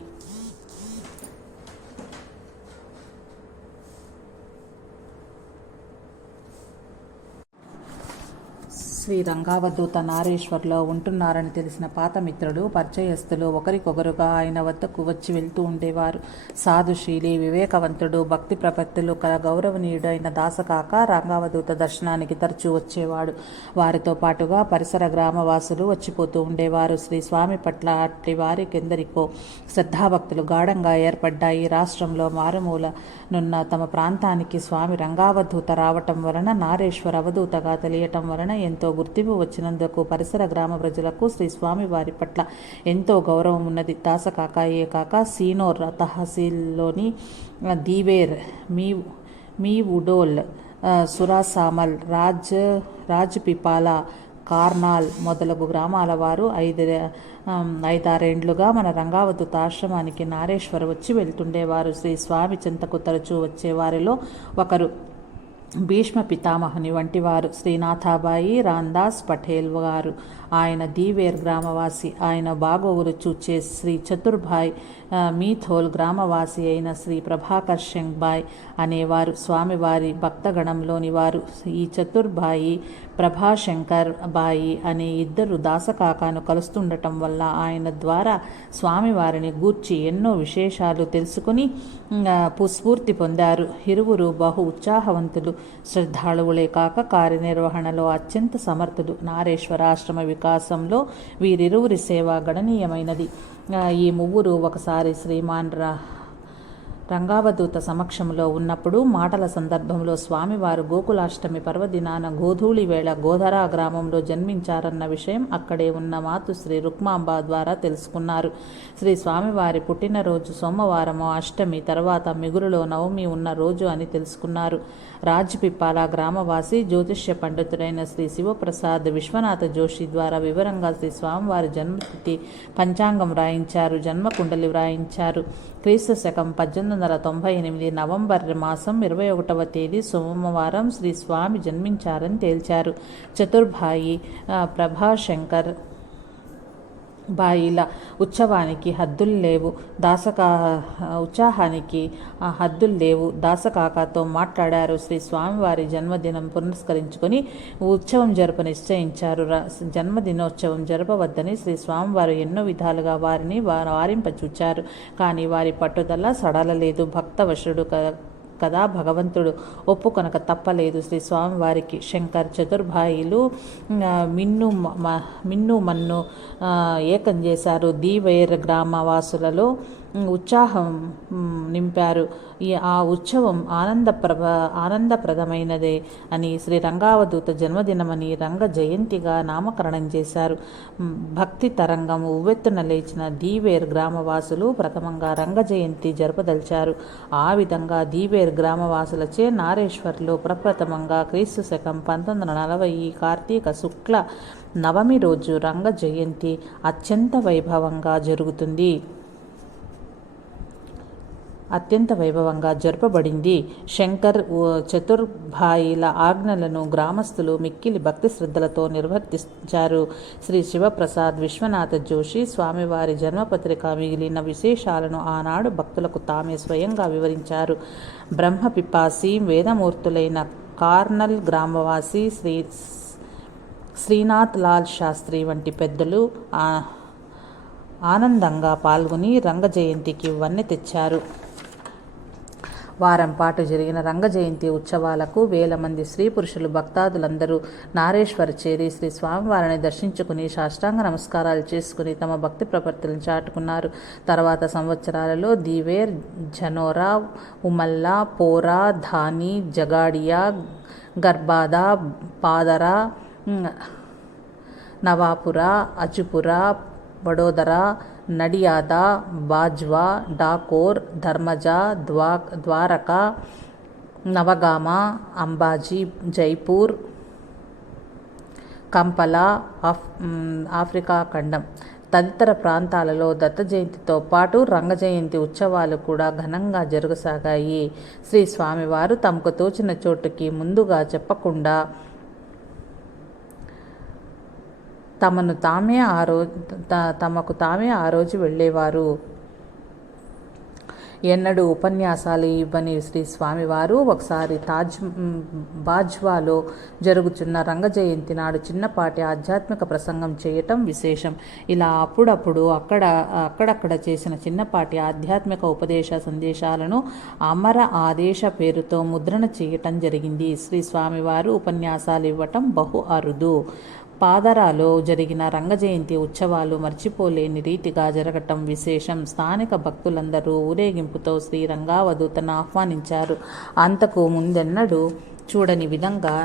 శ్రీ రంగావధూత నారేశ్వర్లో ఉంటున్నారని తెలిసిన పాత మిత్రులు, పరిచయస్తులు ఒకరికొకరుగా ఆయన వద్దకు వచ్చి వెళ్తూ ఉండేవారు. సాధుశీలి, వివేకవంతుడు, భక్తి ప్రపత్తులు కల గౌరవనీయుడు అయిన దాసకాక రంగావధూత దర్శనానికి తరచూ వచ్చేవాడు. వారితో పాటుగా పరిసర గ్రామవాసులు వచ్చిపోతూ ఉండేవారు. శ్రీ స్వామి పట్ల అట్టి వారికెందరికో శ్రద్ధాభక్తులు గాఢంగా ఏర్పడ్డాయి. రాష్ట్రంలో మారుమూల నున్న తమ ప్రాంతానికి స్వామి రంగావధూత రావటం వలన, నారేశ్వర అవధూతగా తెలియటం వలన ఎంతో గుర్తింపు వచ్చినందుకు పరిసర గ్రామ ప్రజలకు శ్రీ స్వామి వారి పట్ల ఎంతో గౌరవం ఉన్నది. దాసకాకాయే కాక సీనోర్ తహసీల్లోని దీవేర్, మీ ఉడోల్, సురాసామల్, రాజ్పిపాల, కార్నాల్ మొదలగు గ్రామాల వారు 5-6 మన రంగావధూత ఆశ్రమానికి నారేశ్వర వచ్చి వెళ్తుండేవారు. శ్రీ స్వామి చింతకు తరచూ వచ్చేవారిలో ఒకరు భీష్మ పితామహుని వంటివారు శ్రీనాథాబాయి రాందాస్ పటేల్ గారు. ఆయన దీవేర్ గ్రామవాసి. ఆయన బాగోగులు చూచే శ్రీ చతుర్భాయ్ మీథోల్ గ్రామవాసి అయిన శ్రీ ప్రభాకర్ సింగ్ బాయ్ అనేవారు స్వామివారి భక్తగణంలోని వారు. ఈ చతుర్భాయి ప్రభాశంకర్ బాయి అనే ఇద్దరు దాసకాకాను కలుస్తుండటం వల్ల ఆయన ద్వారా స్వామివారిని గూర్చి ఎన్నో విశేషాలు తెలుసుకుని స్ఫూర్తి పొందారు. ఇరువురు బహు ఉత్సాహవంతులు, శ్రద్ధాళువులే కాక కార్యనిర్వహణలో అత్యంత సమర్థులు. నారేశ్వరాశ్రమ వికాసంలో వీరిరువురి సేవ గణనీయమైనది. ఈ ముగ్గురు ఒకసారి శ్రీమాన్ రంగావధూత సమక్షంలో ఉన్నప్పుడు మాటల సందర్భంలో స్వామివారు గోకులాష్టమి పర్వదినాన గోధూళి వేళ గోధరా గ్రామంలో జన్మించారన్న విషయం అక్కడే ఉన్న మాతుశ్రీ రుక్మాంబ ద్వారా తెలుసుకున్నారు. శ్రీ స్వామివారి పుట్టినరోజు సోమవారము అష్టమి తర్వాత మిగులులో నవమి ఉన్న రోజు అని తెలుసుకున్నారు. రాజ్పిప్పాల గ్రామవాసి జ్యోతిష్య పండితుడైన శ్రీ శివప్రసాద్ విశ్వనాథ జోషి ద్వారా వివరంగా శ్రీ స్వామివారి జన్మతిథి పంచాంగం వ్రాయించారు, జన్మకుండలి వ్రాయించారు. క్రీస్తు శకం 1898 నవంబర్ మాసం 21వ తేదీ సోమవారం శ్రీ స్వామి జన్మించారని తేల్చారు. చతుర్భాయి ప్రభాశంకర్ బాయిల ఉత్సవానికి హద్దులు లేవు, ఉత్సాహానికి హద్దులు లేవు. దాసకాకతో మాట్లాడారు. శ్రీ స్వామివారి జన్మదినం పురస్కరించుకొని ఉత్సవం నిశ్చయించారు. జన్మదినోత్సవం జరపవద్దని శ్రీ స్వామివారు ఎన్నో విధాలుగా వారిని వారింపచూచారు. కానీ వారి పట్టుదల సడలలేదు. భక్తవశుడు కదా భగవంతుడు, ఒప్పుకొనక తప్పలేదు. శ్రీ స్వామివారికి శంకర్ చతుర్భాయిలు మిన్ను మన్ను ఏకం చేశారు. దీవేర్ గ్రామవాసులలో ఉత్సాహం నింపారు. ఆ ఉత్సవం ఆనందప్రదమైనదే అని శ్రీ రంగావధూత జన్మదినమని రంగ జయంతిగా నామకరణం చేశారు. భక్తి తరంగం ఉవ్వెత్తున లేచిన దీవేర్ గ్రామవాసులు ప్రథమంగా రంగ జయంతి జరపదలిచారు. ఆ విధంగా దీవేర్ గ్రామవాసులచే నారేశ్వర్లో ప్రప్రథమంగా క్రీస్తు శకం 1940 కార్తీక శుక్ల నవమి రోజు రంగ జయంతి అత్యంత వైభవంగా జరపబడింది. శంకర్ చతుర్భాయిల ఆజ్ఞలను గ్రామస్తులు మిక్కిలి భక్తి శ్రద్ధలతో నిర్వర్తించారు. శ్రీ శివప్రసాద్ విశ్వనాథ జోషి స్వామివారి జన్మపత్రిక మిగిలిన విశేషాలను ఆనాడు భక్తులకు తామే స్వయంగా వివరించారు. బ్రహ్మ పిపాసి వేదమూర్తులైన కార్నల్ గ్రామవాసి శ్రీనాథ్ లాల్ శాస్త్రి వంటి పెద్దలు ఆనందంగా పాల్గొని రంగ జయంతికి వన్నె తెచ్చారు. వారం పాటు జరిగిన రంగ జయంతి ఉత్సవాలకు వేల మంది స్త్రీ పురుషులు భక్తాదులందరూ నారేశ్వర చేరి శ్రీ స్వామివారిని దర్శించుకుని సాష్టాంగ నమస్కారాలు చేసుకుని తమ భక్తి ప్రపత్తులను చాటుకున్నారు. తర్వాత సంవత్సరాలలో దీవేర్, జనోరా, ఉమల్లా, పోరా, ధాని, జగాడియా, గర్బాదా, పాదరా, నవాపురా, అజుపురా, వడోదరా, నడియాదా, బాజ్వా, డాకోర్, ధర్మజా, ద్వారకా, నవగామ, అంబాజీ, జైపూర్, కంపలా, ఆఫ్రికా ఖండం తదితర ప్రాంతాలలో దత్త జయంతితో పాటు రంగ జయంతి ఉత్సవాలు కూడా ఘనంగా జరగసాగాయి. శ్రీ స్వామివారు తమకు తోచిన చోటుకి ముందుగా చెప్పకుండా తమకు తామే ఆ రోజు వెళ్ళేవారు. ఎన్నడూ ఉపన్యాసాలు ఇవ్వని శ్రీ స్వామివారు ఒకసారి బాజ్వాలో జరుగుతున్న రంగ జయంతి నాడు చిన్నపాటి ఆధ్యాత్మిక ప్రసంగం చేయటం విశేషం. ఇలా అప్పుడప్పుడు అక్కడక్కడ చేసిన చిన్నపాటి ఆధ్యాత్మిక ఉపదేశ సందేశాలను అమర ఆదేశ పేరుతో ముద్రణ చేయటం జరిగింది. శ్రీ స్వామివారు ఉపన్యాసాలు ఇవ్వటం బహు అరుదు. పాదరాలో జరిగిన రంగ జయంతి ఉత్సవాలు మర్చిపోలేని రీతిగా జరగటం విశేషం. స్థానిక భక్తులందరూ ఊరేగింపుతో శ్రీ రంగావధూతను ఆహ్వానించారు. అంతకు ముందెన్నడూ చూడని విధంగా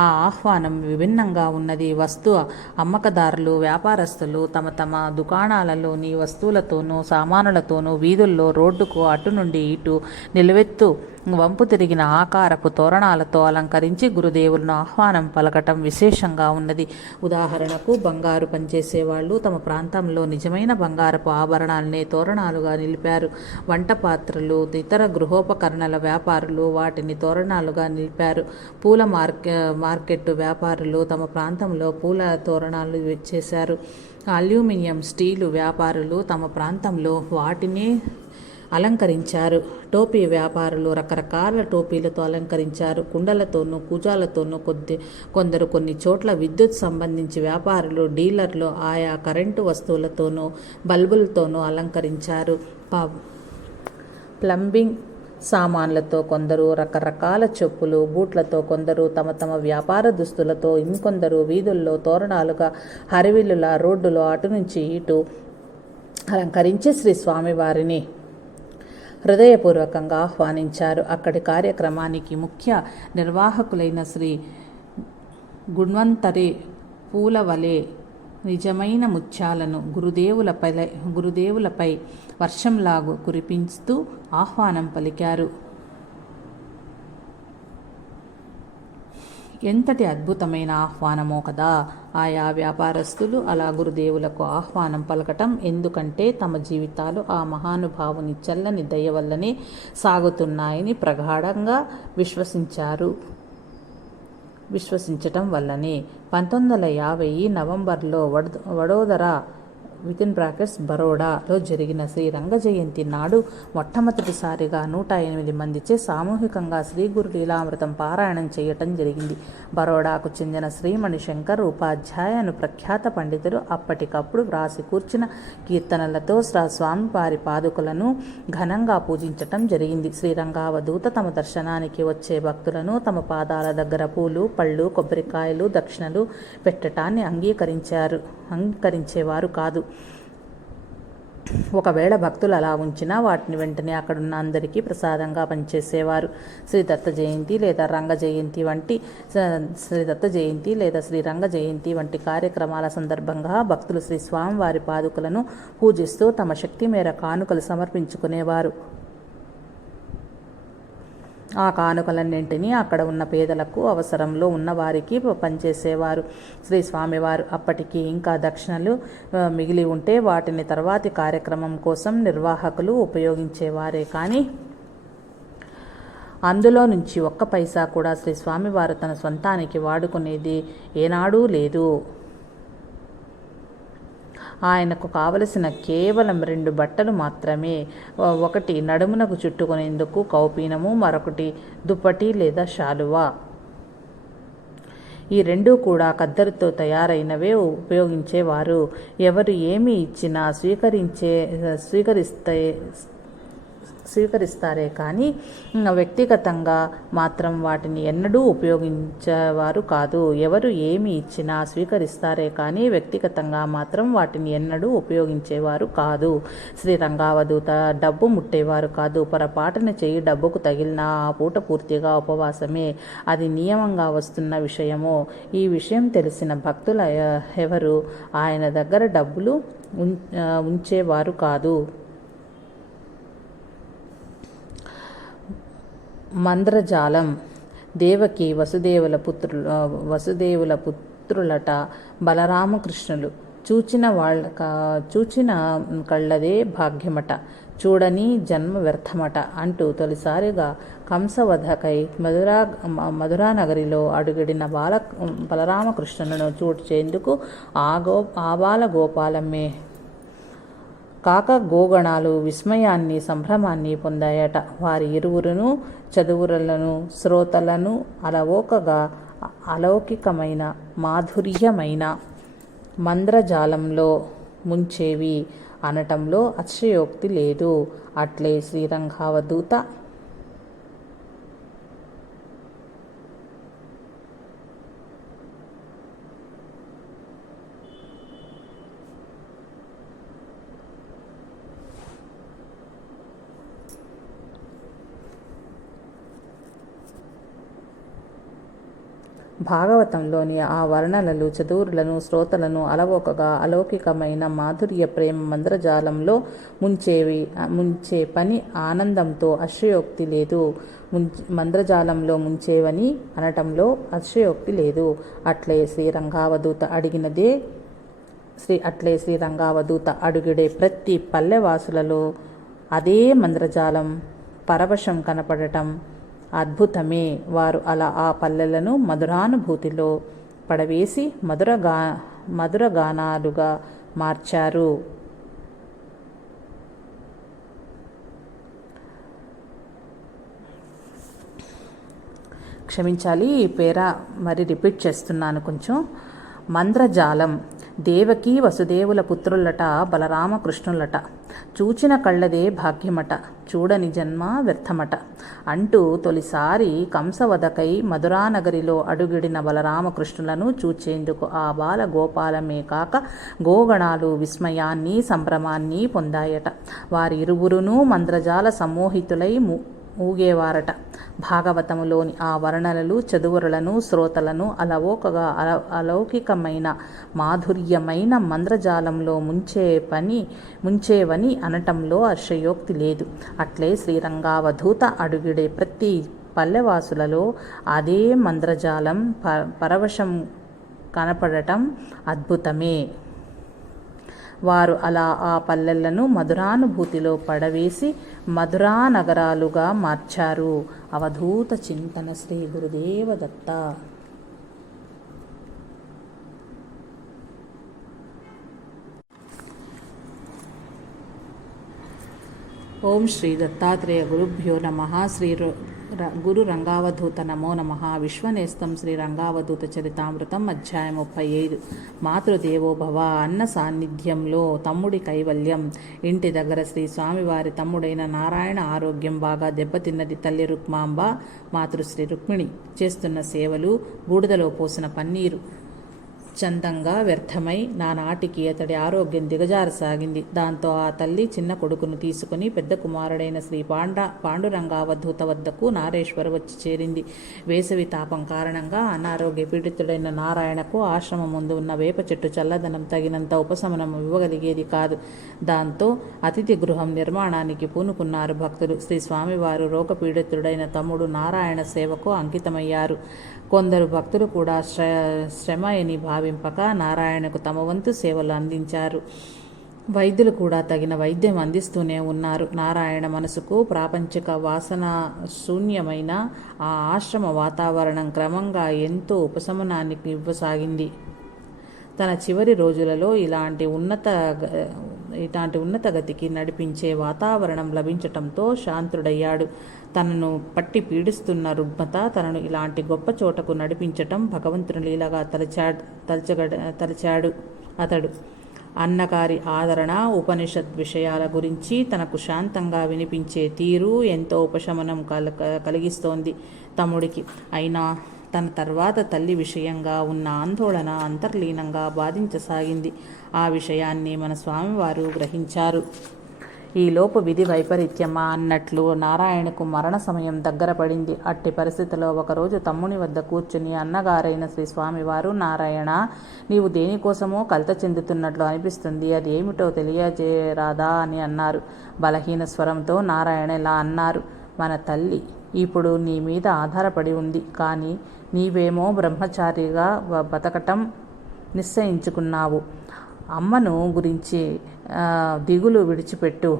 ఆ ఆహ్వానం విభిన్నంగా ఉన్నది. అమ్మకదారులు, వ్యాపారస్తులు తమ తమ దుకాణాలలోని వస్తువులతోనూ సామానులతోనూ వీధుల్లో రోడ్డుకు అటు నుండి ఇటు నిలువెత్తు వంపు తిరిగిన ఆకారపు తోరణాలతో అలంకరించి గురుదేవులను ఆహ్వానం పలకటం విశేషంగా ఉన్నది. ఉదాహరణకు బంగారు పనిచేసేవాళ్ళు తమ ప్రాంతంలో నిజమైన బంగారపు ఆభరణాలనే తోరణాలుగా నిలిపారు. వంట పాత్రలు, ఇతర గృహోపకరణల వ్యాపారులు వాటిని తోరణాలుగా నిలిపారు. పూల మార్కెట్టు వ్యాపారులు తమ ప్రాంతంలో పూల తోరణాలు చేశారు. అల్యూమినియం, స్టీలు వ్యాపారులు తమ ప్రాంతంలో వాటిని అలంకరించారు. టోపీ వ్యాపారులు రకరకాల టోపీలతో అలంకరించారు. కుండలతోనూ కూజాలతోనూ కొందరు కొన్ని చోట్ల విద్యుత్ సంబంధించి వ్యాపారులు, డీలర్లు ఆయా కరెంటు వస్తువులతోనూ బల్బులతోనూ అలంకరించారు. ప్లంబింగ్ సామాన్లతో కొందరు, రకరకాల చెప్పులు, బూట్లతో కొందరు, తమ తమ వ్యాపార దుస్తులతో ఇంకొందరు వీధుల్లో తోరణాలుగా హరివిల్లుల రోడ్డులో అటు నుంచి ఇటు అలంకరించి శ్రీ స్వామివారిని హృదయపూర్వకంగా ఆహ్వానించారు. అక్కడి కార్యక్రమానికి ముఖ్య నిర్వాహకులైన శ్రీ గుణ్వంతరి పూలవలే నిజమైన ముత్యాలను గురుదేవులపై వర్షంలాగు కురిపిస్తూ ఆహ్వానం పలికారు. ఎంతటి అద్భుతమైన ఆహ్వానమో కదా! ఆయా వ్యాపారస్తులు అలా గురుదేవులకు ఆహ్వానం పలకటం ఎందుకంటే తమ జీవితాలు ఆ మహానుభావుని చల్లని దయ వల్లనే సాగుతున్నాయని ప్రగాఢంగా విశ్వసించటం వల్లనే. 1950 నవంబర్లో వడోదర బరోడాలో జరిగిన శ్రీ రంగ జయంతి నాడు మొట్టమొదటిసారిగా 108 మందిచే సామూహికంగా శ్రీ గురు లీలామృతం పారాయణం చేయటం జరిగింది. బరోడాకు చెందిన శ్రీమణి శంకర్ ఉపాధ్యాయను ప్రఖ్యాత పండితులు అప్పటికప్పుడు వ్రాసి కూర్చిన కీర్తనలతో స్వామివారి పాదుకలను ఘనంగా పూజించటం జరిగింది. శ్రీరంగావధూత తమ దర్శనానికి వచ్చే భక్తులను తమ పాదాల దగ్గర పూలు, పళ్ళు, కొబ్బరికాయలు, దక్షిణలు పెట్టటాన్ని అంగీకరించేవారు కాదు. ఒకవేళ భక్తులు అలా ఉంచినా వాటిని వెంటనే అక్కడున్న అందరికీ ప్రసాదంగా పనిచేసేవారు. శ్రీ దత్త జయంతి లేదా శ్రీ రంగ జయంతి వంటి కార్యక్రమాల సందర్భంగా భక్తులు శ్రీ స్వామివారి పాదుకలను పూజిస్తూ తమ శక్తి మేర కానుకలు సమర్పించుకునేవారు. ఆ కానుకలన్నింటినీ అక్కడ ఉన్న పేదలకు, అవసరంలో ఉన్నవారికి పనిచేసేవారు. శ్రీ స్వామివారు అప్పటికి ఇంకా దక్షిణలు మిగిలి ఉంటే వాటిని తర్వాతి కార్యక్రమం కోసం నిర్వాహకులు ఉపయోగించేవారే కానీ అందులో నుంచి ఒక్క పైసా కూడా శ్రీ స్వామివారు తన స్వంతానికి వాడుకునేది ఏనాడూ లేదు. ఆయనకు కావలసిన కేవలం 2 బట్టలు మాత్రమే. ఒకటి నడుమునకు చుట్టుకునేందుకు కౌపీనము, మరొకటి దుప్పటి లేదా శాలువా. ఈ 2 కూడా ఖద్దరుతో తయారైనవే ఉపయోగించేవారు. ఎవరు ఏమి ఇచ్చినా స్వీకరిస్తారే కానీ వ్యక్తిగతంగా మాత్రం వాటిని ఎన్నడూ ఉపయోగించేవారు కాదు. ఎవరు ఏమి ఇచ్చినా స్వీకరిస్తారే కానీ వ్యక్తిగతంగా మాత్రం వాటిని ఎన్నడూ ఉపయోగించేవారు కాదు. శ్రీరంగావధూత డబ్బు ముట్టేవారు కాదు. పొరపాటున చెయ్యి డబ్బుకు తగిలినా ఆ పూట పూర్తిగా ఉపవాసమే. అది నియమంగా వస్తున్న విషయము. ఈ విషయం తెలిసిన భక్తులు ఎవరు ఆయన దగ్గర డబ్బులు ఉంచేవారు కాదు. మంద్రజాలం. దేవకి వసుదేవుల పుత్రులట బలరామకృష్ణులు. చూచిన కళ్ళదే భాగ్యమట, చూడని జన్మ వ్యర్థమట అంటూ తొలిసారిగా కంసవధకై మధురానగరిలో అడుగిడిన బలరామకృష్ణులను చూడ్చేందుకు ఆబాల గోపాలమ్మే కాక గోగణాలు విస్మయాన్ని, సంభ్రమాన్ని పొందాయట. వారి ఇరువురును చదువులను, శ్రోతలను అలౌకికమైన మాధుర్యమైన మంద్రజాలంలో ముంచేవి అనటంలో అతిశయోక్తి లేదు. అట్లే శ్రీరంగావధూత భాగవతంలోని ఆ వర్ణనలు చతురులను శ్రోతలను అలవోకగా అలౌకికమైన మాధుర్య ప్రేమ మంద్రజాలంలో ముంచే పని ఆనందంతో అతిశయోక్తి లేదు. మంద్రజాలంలో ముంచేవని అనటంలో అతిశయోక్తి లేదు. అట్లే శ్రీరంగావధూత అడుగిడే ప్రతి పల్లెవాసులలో అదే మంద్రజాలం పరవశం కనపడటం అద్భుతమే. వారు అలా ఆ పల్లెలను మధురానుభూతిలో పడవేసి మధురగానాలుగా మార్చారు. క్షమించాలి, ఈ పేర మరి రిపీట్ చేస్తున్నాను కొంచెం. మంద్రజాలం దేవకీ వసుదేవుల పుత్రులట బలరామకృష్ణులట, చూచిన కళ్ళదే భాగ్యమట, చూడని జన్మ వ్యర్థమట అంటూ తొలిసారి కంసవధకై మధురానగరిలో అడుగిడిన బలరామకృష్ణులను చూచేందుకు ఆ బాల గోపాలమే కాక గోగణాలు విస్మయాన్ని సంభ్రమాన్ని పొందాయట. వారి ఇరువురునూ మంద్రజాల సమ్మోహితులై ఊగేవారట. భాగవతములోని ఆ వర్ణనలు చదువరులను శ్రోతలను అలవోకగా అలౌకికమైన మాధుర్యమైన మంద్రజాలంలో ముంచేవని అనటంలో అతిశయోక్తి లేదు. అట్లే శ్రీరంగావధూత అడుగిడే ప్రతి పల్లెవాసులలో అదే మంద్రజాలం పరవశం కనపడటం అద్భుతమే. వారు అలా ఆ పల్లెలను మధురానుభూతిలో పడవేసి మధురానగరాలుగా మార్చారు. అవధూత చింతన శ్రీ గురుదేవ దత్త. ఓం శ్రీ దత్తాత్రేయ గురుభ్యో నమః. శ్రీ గురు రంగావధూత నమో నమః. విశ్వనేస్తం శ్రీ రంగావధూత చరితామృతం అధ్యాయం 35. మాతృదేవోభవ. అన్న సాన్నిధ్యంలో తమ్ముడి కైవల్యం. ఇంటి దగ్గర శ్రీ స్వామివారి తమ్ముడైన నారాయణ ఆరోగ్యం బాగా దెబ్బతిన్నది. తల్లి రుక్మాంబ, మాతృశ్రీ రుక్మిణి చేస్తున్న సేవలు, బూడిదలో పోసిన పన్నీరు చందంగా వ్యర్థమై నానాటికి అతడి ఆరోగ్యం దిగజారసాగింది. దాంతో ఆ తల్లి చిన్న కొడుకును తీసుకుని పెద్ద కుమారుడైన శ్రీ పాండురంగావధూత వద్దకు నారేశ్వర వచ్చి చేరింది. వేసవి తాపం కారణంగా అనారోగ్య పీడితుడైన నారాయణకు ఆశ్రమం ముందు ఉన్న వేప చెట్టు చల్లదనం తగినంత ఉపశమనం ఇవ్వగలిగేది కాదు. దాంతో అతిథి గృహం నిర్మాణానికి పూనుకున్నారు భక్తులు. శ్రీ స్వామివారు రోగపీడితుడైన తమ్ముడు నారాయణ సేవకు అంకితమయ్యారు. కొందరు భక్తులు కూడా శ్రమయని భావింపక నారాయణకు తమ వంతు సేవలు అందించారు. వైద్యులు కూడా తగిన వైద్యం అందిస్తూనే ఉన్నారు. నారాయణ మనసుకు ప్రాపంచిక వాసన శూన్యమైన ఆ ఆశ్రమ వాతావరణం క్రమంగా ఎంతో ఉపశమనాన్ని ఇవ్వసాగింది. తన చివరి రోజులలో ఇలాంటి ఉన్నత గతికి నడిపించే వాతావరణం లభించటంతో శాంతుడయ్యాడు. తనను పట్టి పీడిస్తున్న రుగ్మత తనను ఇలాంటి గొప్ప చోటకు నడిపించటం భగవంతుని లీలగా తలచాడు అతడు. అన్నగారి ఆదరణ, ఉపనిషత్ విషయాల గురించి తనకు శాంతంగా వినిపించే తీరు ఎంతో ఉపశమనం కలిగిస్తోంది తమ్ముడికి. అయినా తన తర్వాత తల్లి విషయంగా ఉన్న ఆందోళన అంతర్లీనంగా బాధించసాగింది. ఆ విషయాన్ని మన స్వామివారు గ్రహించారు. ఈలోపు విధి వైపరీత్యమా అన్నట్లు నారాయణకు మరణ సమయం దగ్గర పడింది. అట్టి పరిస్థితిలో ఒకరోజు తమ్ముని వద్ద కూర్చుని అన్నగారైన శ్రీ స్వామివారు, నారాయణ, నీవు దేనికోసమో కలత చెందుతున్నట్లు అనిపిస్తుంది, అది ఏమిటో తెలియజేయరాదా అని అన్నారు. బలహీన స్వరంతో నారాయణ ఇలా అన్నారు. మన తల్లి ఇప్పుడు నీ మీద ఆధారపడి ఉంది. కానీ నీవేమో బ్రహ్మచారిగా బతకటం నిశ్చయించుకున్నావు. అమ్మను గురించి దిగులు విడిచిపెట్టు.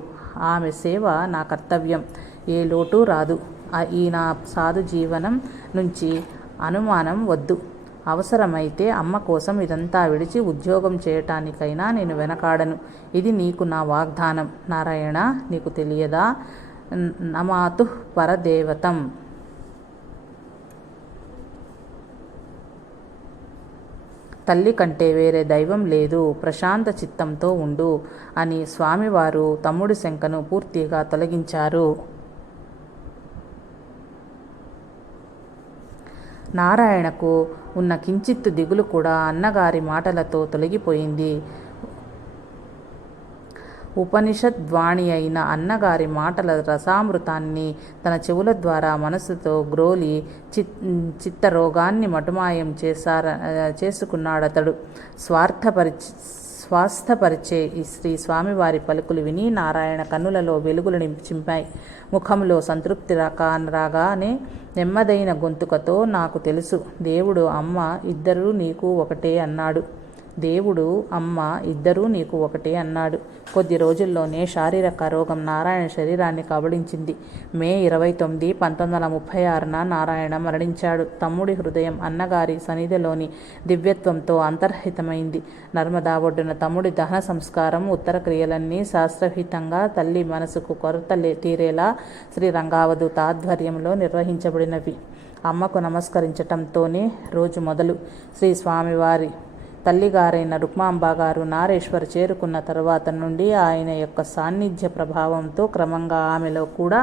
ఆమె సేవ నా కర్తవ్యం. ఏ లోటు రాదు. ఈ నా సాధు జీవనం నుంచి అనుమానం వద్దు. అవసరమైతే అమ్మ కోసం ఇదంతా విడిచి ఉద్యోగం చేయటానికైనా నేను వెనకాడను. ఇది నీకు నా వాగ్దానం. నారాయణ, నీకు తెలియదా? నమాతు పరదేవతం. తల్లి కంటే వేరే దైవం లేదు. ప్రశాంత చిత్తంతో ఉండు అని స్వామివారు తమ్ముడి శంకను పూర్తిగా తొలగించారు. నారాయణకు ఉన్న కించిత్తు దిగులు కూడా అన్నగారి మాటలతో తొలగిపోయింది. ఉపనిషద్వాణి అయిన అన్నగారి మాటల రసామృతాన్ని తన చెవుల ద్వారా మనసుతో గ్రోలి చిత్తరోగాన్ని మటుమాయం చేసుకున్నాడతడు. స్వాస్థపరిచే ఈ శ్రీ స్వామివారి పలుకులు విని నారాయణ కన్నులలో వెలుగులు చింపాయి. ముఖంలో సంతృప్తి రాగానే నెమ్మదైన గొంతుకతో, నాకు తెలుసు, దేవుడు అమ్మ ఇద్దరూ నీకు ఒకటే అన్నాడు. దేవుడు అమ్మ ఇద్దరూ నీకు ఒకటే అన్నాడు. కొద్ది రోజుల్లోనే శారీరక రోగం నారాయణ శరీరాన్ని కబళించింది. మే 29, 1936న నారాయణ మరణించాడు. తమ్ముడి హృదయం అన్నగారి సన్నిధిలోని దివ్యత్వంతో అంతర్హితమైంది. నర్మదా ఒడ్డున తమ్ముడి దహన సంస్కారం, ఉత్తర క్రియలన్నీ శాస్త్రహితంగా తల్లి మనసుకు కొరత తీరేలా శ్రీరంగావధూత ఆధ్వర్యంలో నిర్వహించబడినవి. అమ్మకు నమస్కరించటంతోనే రోజు మొదలు. శ్రీ స్వామివారి తల్లిగారైన రుక్మాంబ గారు నారేశ్వర్ చేరుకున్న తర్వాత నుండి ఆయన యొక్క సాన్నిధ్య ప్రభావంతో క్రమంగా ఆమెలో కూడా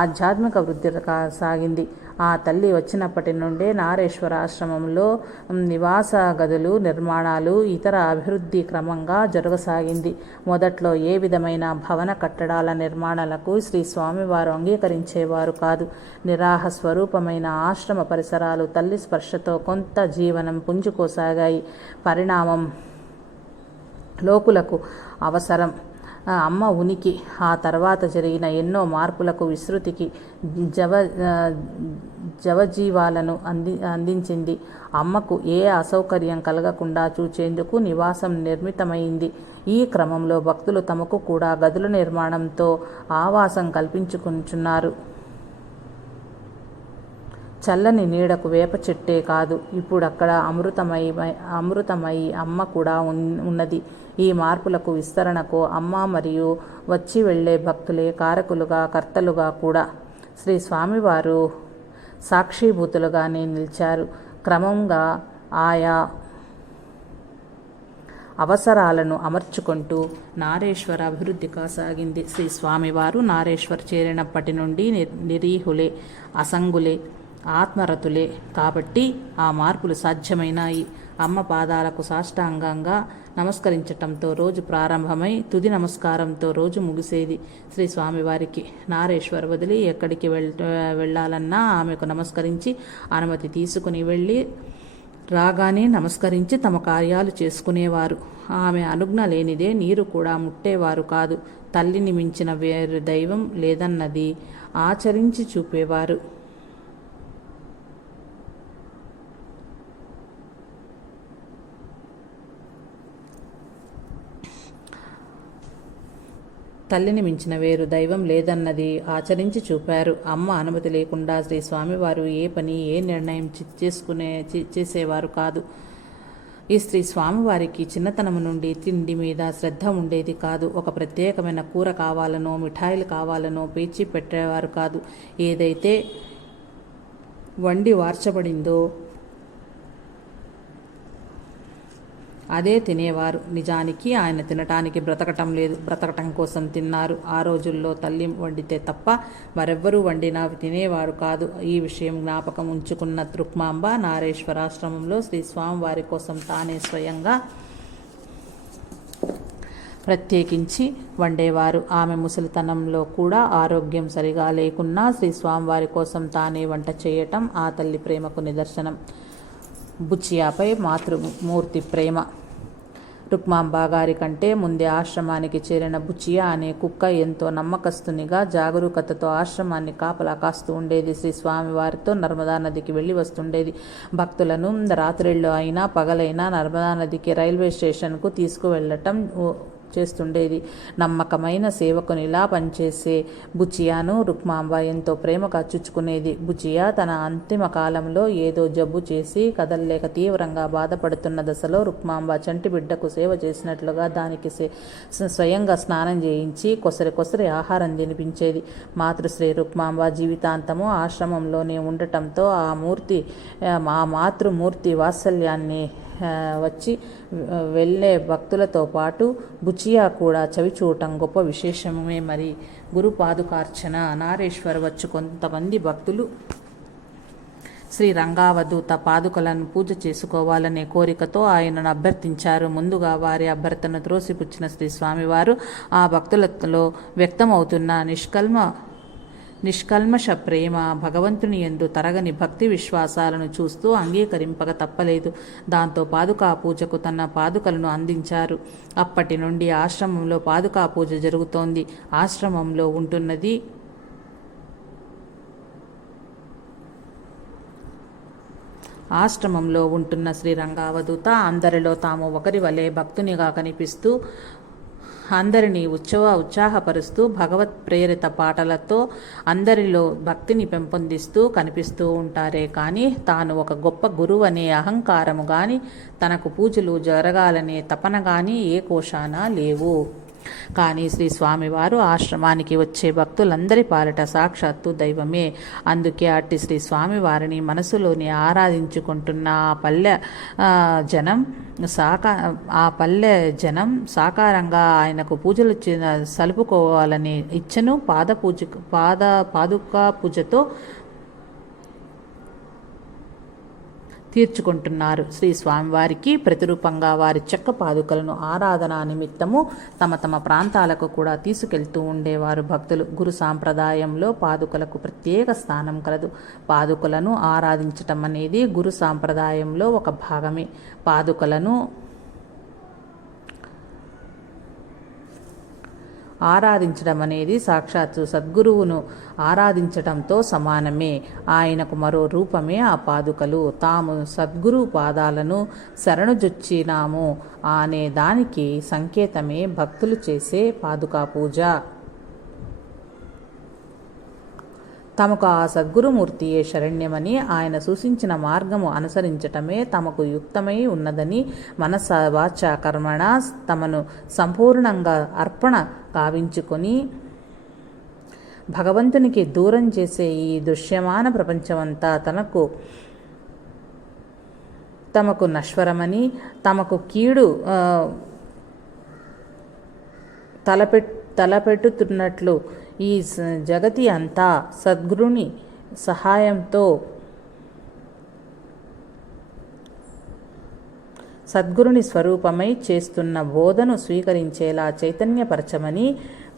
ఆధ్యాత్మిక వృద్ధి సాగింది. ఆ తల్లి వచ్చినప్పటి నుండే నారేశ్వర ఆశ్రమంలో నివాస గదులు నిర్మాణాలు, ఇతర అభివృద్ధి క్రమంగా జరగసాగింది. మొదట్లో ఏ విధమైన భవన కట్టడాల నిర్మాణాలకు శ్రీ స్వామివారు అంగీకరించేవారు కాదు. నిరాహ స్వరూపమైన ఆశ్రమ పరిసరాలు తల్లి స్పర్శతో కొంత జీవనం పుంజుకోసాగాయి. పరిణామం లోకులకు అవసరం. అమ్మ ఉనికి ఆ తర్వాత జరిగిన ఎన్నో మార్పులకు, విస్తృతికి జవజీవాలను అందించింది. అమ్మకు ఏ అసౌకర్యం కలగకుండా చూచేందుకు నివాసం నిర్మితమైంది. ఈ క్రమంలో భక్తులు తమకు కూడా గదుల నిర్మాణంతో ఆవాసం కల్పించుకుంటున్నారు. చల్లని నీడకు వేప చెట్టే కాదు, ఇప్పుడు అక్కడ అమృతమయి అమ్మ కూడా ఉన్నది. ఈ మార్పులకు, విస్తరణకు అమ్మ మరియు వచ్చి వెళ్లే భక్తులే కారకులుగా, కర్తలుగా కూడా. శ్రీ స్వామివారు సాక్షిభూతులుగానే నిలిచారు. క్రమంగా ఆయా అవసరాలను అమర్చుకుంటూ నారేశ్వర అభివృద్ధి కాసాగింది. శ్రీ స్వామివారు నారేశ్వర్ చేరినప్పటి నుండి నిరీహులే, అసంగులే, ఆత్మరతులే కాబట్టి ఆ మార్పులు సాధ్యమైనాయి. అమ్మ పాదాలకు సాష్టాంగంగా నమస్కరించటంతో రోజు ప్రారంభమై తుది నమస్కారంతో రోజు ముగిసేది. శ్రీ స్వామివారికి నారేశ్వర్ వదిలి ఎక్కడికి వెళ్ళాలన్నా ఆమెకు నమస్కరించి అనుమతి తీసుకుని వెళ్ళి రాగానే నమస్కరించి తమ కార్యాలు చేసుకునేవారు. ఆమె అనుజ్ఞ లేనిదే నీరు కూడా ముట్టేవారు కాదు. తల్లిని మించిన వేరు దైవం లేదన్నది ఆచరించి చూపేవారు. తల్లిని మించిన వేరు దైవం లేదన్నది ఆచరించి చూపారు. అమ్మ అనుమతి లేకుండా శ్రీ స్వామివారు ఏ పని, ఏ నిర్ణయం చేసేవారు కాదు. ఈ శ్రీ స్వామివారికి చిన్నతనం నుండి తిండి మీద శ్రద్ధ ఉండేది కాదు. ఒక ప్రత్యేకమైన కూర కావాలనో, మిఠాయిలు కావాలనో పేచి పెట్టేవారు కాదు. ఏదైతే వండి వార్చబడిందో అదే తినేవారు. నిజానికి ఆయన తినటానికి బ్రతకటం లేదు, బ్రతకటం కోసం తిన్నారు. ఆ రోజుల్లో తల్లి వండితే తప్ప మరెవ్వరూ వండినా తినేవారు కాదు. ఈ విషయం జ్ఞాపకం ఉంచుకున్న రుక్మాంబ నారేశ్వరాశ్రమంలో శ్రీ స్వామివారి కోసం తానే స్వయంగా ప్రత్యేకించి వండేవారు. ఆమె ముసలితనంలో కూడా ఆరోగ్యం సరిగా లేకున్నా శ్రీ స్వామివారి కోసం తానే వంట చేయటం ఆ తల్లి ప్రేమకు నిదర్శనం. బుచ్చియాపై మాతృమూర్తి ప్రేమ. రుక్మాంబ గారి కంటే ముందే ఆశ్రమానికి చేరిన బుచ్చియా అనే కుక్క ఎంతో నమ్మకస్తునిగా, జాగరూకతతో ఆశ్రమాన్ని కాపలా కాస్తూ ఉండేది. శ్రీ స్వామివారితో నర్మదా నదికి వెళ్ళి వస్తుండేది. భక్తులను రాత్రిళ్ళు అయినా పగలైనా నర్మదా నదికి రైల్వే స్టేషన్కు తీసుకువెళ్ళటం చేస్తుండేది. నమ్మకమైన సేవకునిలా పనిచేసే బుచ్చియాను రుక్మాంబ ఎంతో ప్రేమగా చూచుకునేది. బుచ్చియా తన అంతిమ కాలంలో ఏదో జబ్బు చేసి కదల్లేక తీవ్రంగా బాధపడుతున్న దశలో రుక్మాంబ చంటి బిడ్డకు సేవ చేసినట్లుగా దానికి స్వయంగా స్నానం చేయించి కొసరి ఆహారం తినిపించేది. మాతృశ్రీ రుక్మాంబ జీవితాంతము ఆశ్రమంలోనే ఉండటంతో ఆ మాతృమూర్తి వాత్సల్యాన్ని వచ్చి వెళ్ళే భక్తులతో పాటు బుచ్చియా కూడా చవిచూడటం గొప్ప విశేషమే. మరి గురు పాదుకార్చన నారేశ్వర్ వచ్చి కొంతమంది భక్తులు శ్రీ రంగావధూత పాదుకలను పూజ చేసుకోవాలనే కోరికతో ఆయనను అభ్యర్థించారు. ముందుగా వారి అభ్యర్థన త్రోసిపుచ్చిన శ్రీ స్వామివారు ఆ భక్తులలో వ్యక్తమవుతున్న నిష్కల్మష ప్రేమ, భగవంతుని యందు తరగని భక్తి విశ్వాసాలను చూస్తూ అంగీకరింపక తప్పలేదు. దాంతో పాదుకా పూజకు తన పాదుకలను అందించారు. అప్పటి నుండి ఆశ్రమంలో పాదుకా పూజ జరుగుతోంది. ఆశ్రమంలో ఉంటున్న శ్రీ రంగావధూత అందరిలో తాము ఒకరి వలె భక్తునిగా కనిపిస్తూ అందరినీ ఉత్సాహపరుస్తూ భగవత్ ప్రేరిత పాటలతో అందరిలో భక్తిని పెంపొందిస్తూ కనిపిస్తూ ఉంటారే కానీ తాను ఒక గొప్ప గురువు అనే అహంకారము కానీ తనకు పూజలు జరగాలనే తపన కానీ ఏ కోశాన లేవు. కానీ శ్రీ స్వామివారు ఆశ్రమానికి వచ్చే భక్తులందరి పాలిట సాక్షాత్తు దైవమే. అందుకే అట్టి శ్రీ స్వామివారిని మనసులోని ఆరాధించుకుంటున్న ఆ పల్లె జనం సాకారంగా ఆయనకు పూజలు సలుపుకోవాలనే ఇచ్చను పాదుకా పూజతో తీర్చుకుంటున్నారు. శ్రీ స్వామివారికి ప్రతిరూపంగా వారి చెక్క పాదుకలను ఆరాధన నిమిత్తము తమ తమ ప్రాంతాలకు కూడా తీసుకెళ్తూ ఉండేవారు భక్తులు. గురు సాంప్రదాయంలో పాదుకలకు ప్రత్యేక స్థానం కలదు. పాదుకలను ఆరాధించటం అనేది గురు సాంప్రదాయంలో ఒక భాగమే. పాదుకలను ఆరాధించడం అనేది సాక్షాత్తు సద్గురువును ఆరాధించటంతో సమానమే. ఆయనకు మరో రూపమే ఆ పాదుకలు. తాము సద్గురు పాదాలను శరణుజొచ్చినాము అనే దానికి సంకేతమే భక్తులు చేసే పాదుకా పూజ. తమకు ఆ సద్గురుమూర్తియే శరణ్యమని ఆయన సూచించిన మార్గము అనుసరించటమే తమకు యుక్తమై ఉన్నదని మనస వాచ కర్మణ తమను సంపూర్ణంగా అర్పణ కావించుకొని భగవంతునికి దూరం చేసే ఈ దృశ్యమాన ప్రపంచమంతా తమకు నశ్వరమని తమకు కీడు తలపెట్టుతున్నట్లు ఈ జగతి అంతా సద్గురుని సహాయంతో సద్గురుని స్వరూపమై చేస్తున్న బోధను స్వీకరించేలా చైతన్యపరచమని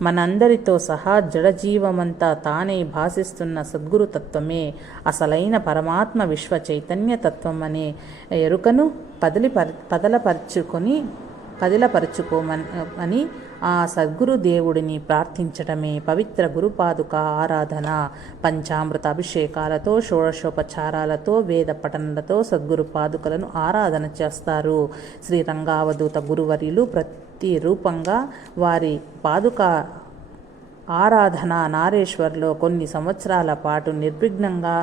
మనందరితో సహా జడజీవమంతా తానే భాసిస్తున్న సద్గురు తత్వమే అసలైన పరమాత్మ విశ్వ చైతన్య తత్వం అనే ఎరుకను కదిలపరుచుకోమని ఆ సద్గురు దేవుడిని ప్రార్థించటమే పవిత్ర గురుపాదుక ఆరాధన. పంచామృత అభిషేకాలతో షోడశోపచారాలతో వేద పఠనలతో సద్గురు పాదుకలను ఆరాధన చేస్తారు. శ్రీ రంగావధూత గురువర్యులు ప్రతి రూపంగా వారి పాదుక ఆరాధన నారేశ్వర్లో కొన్ని సంవత్సరాల పాటు నిర్విఘ్నంగా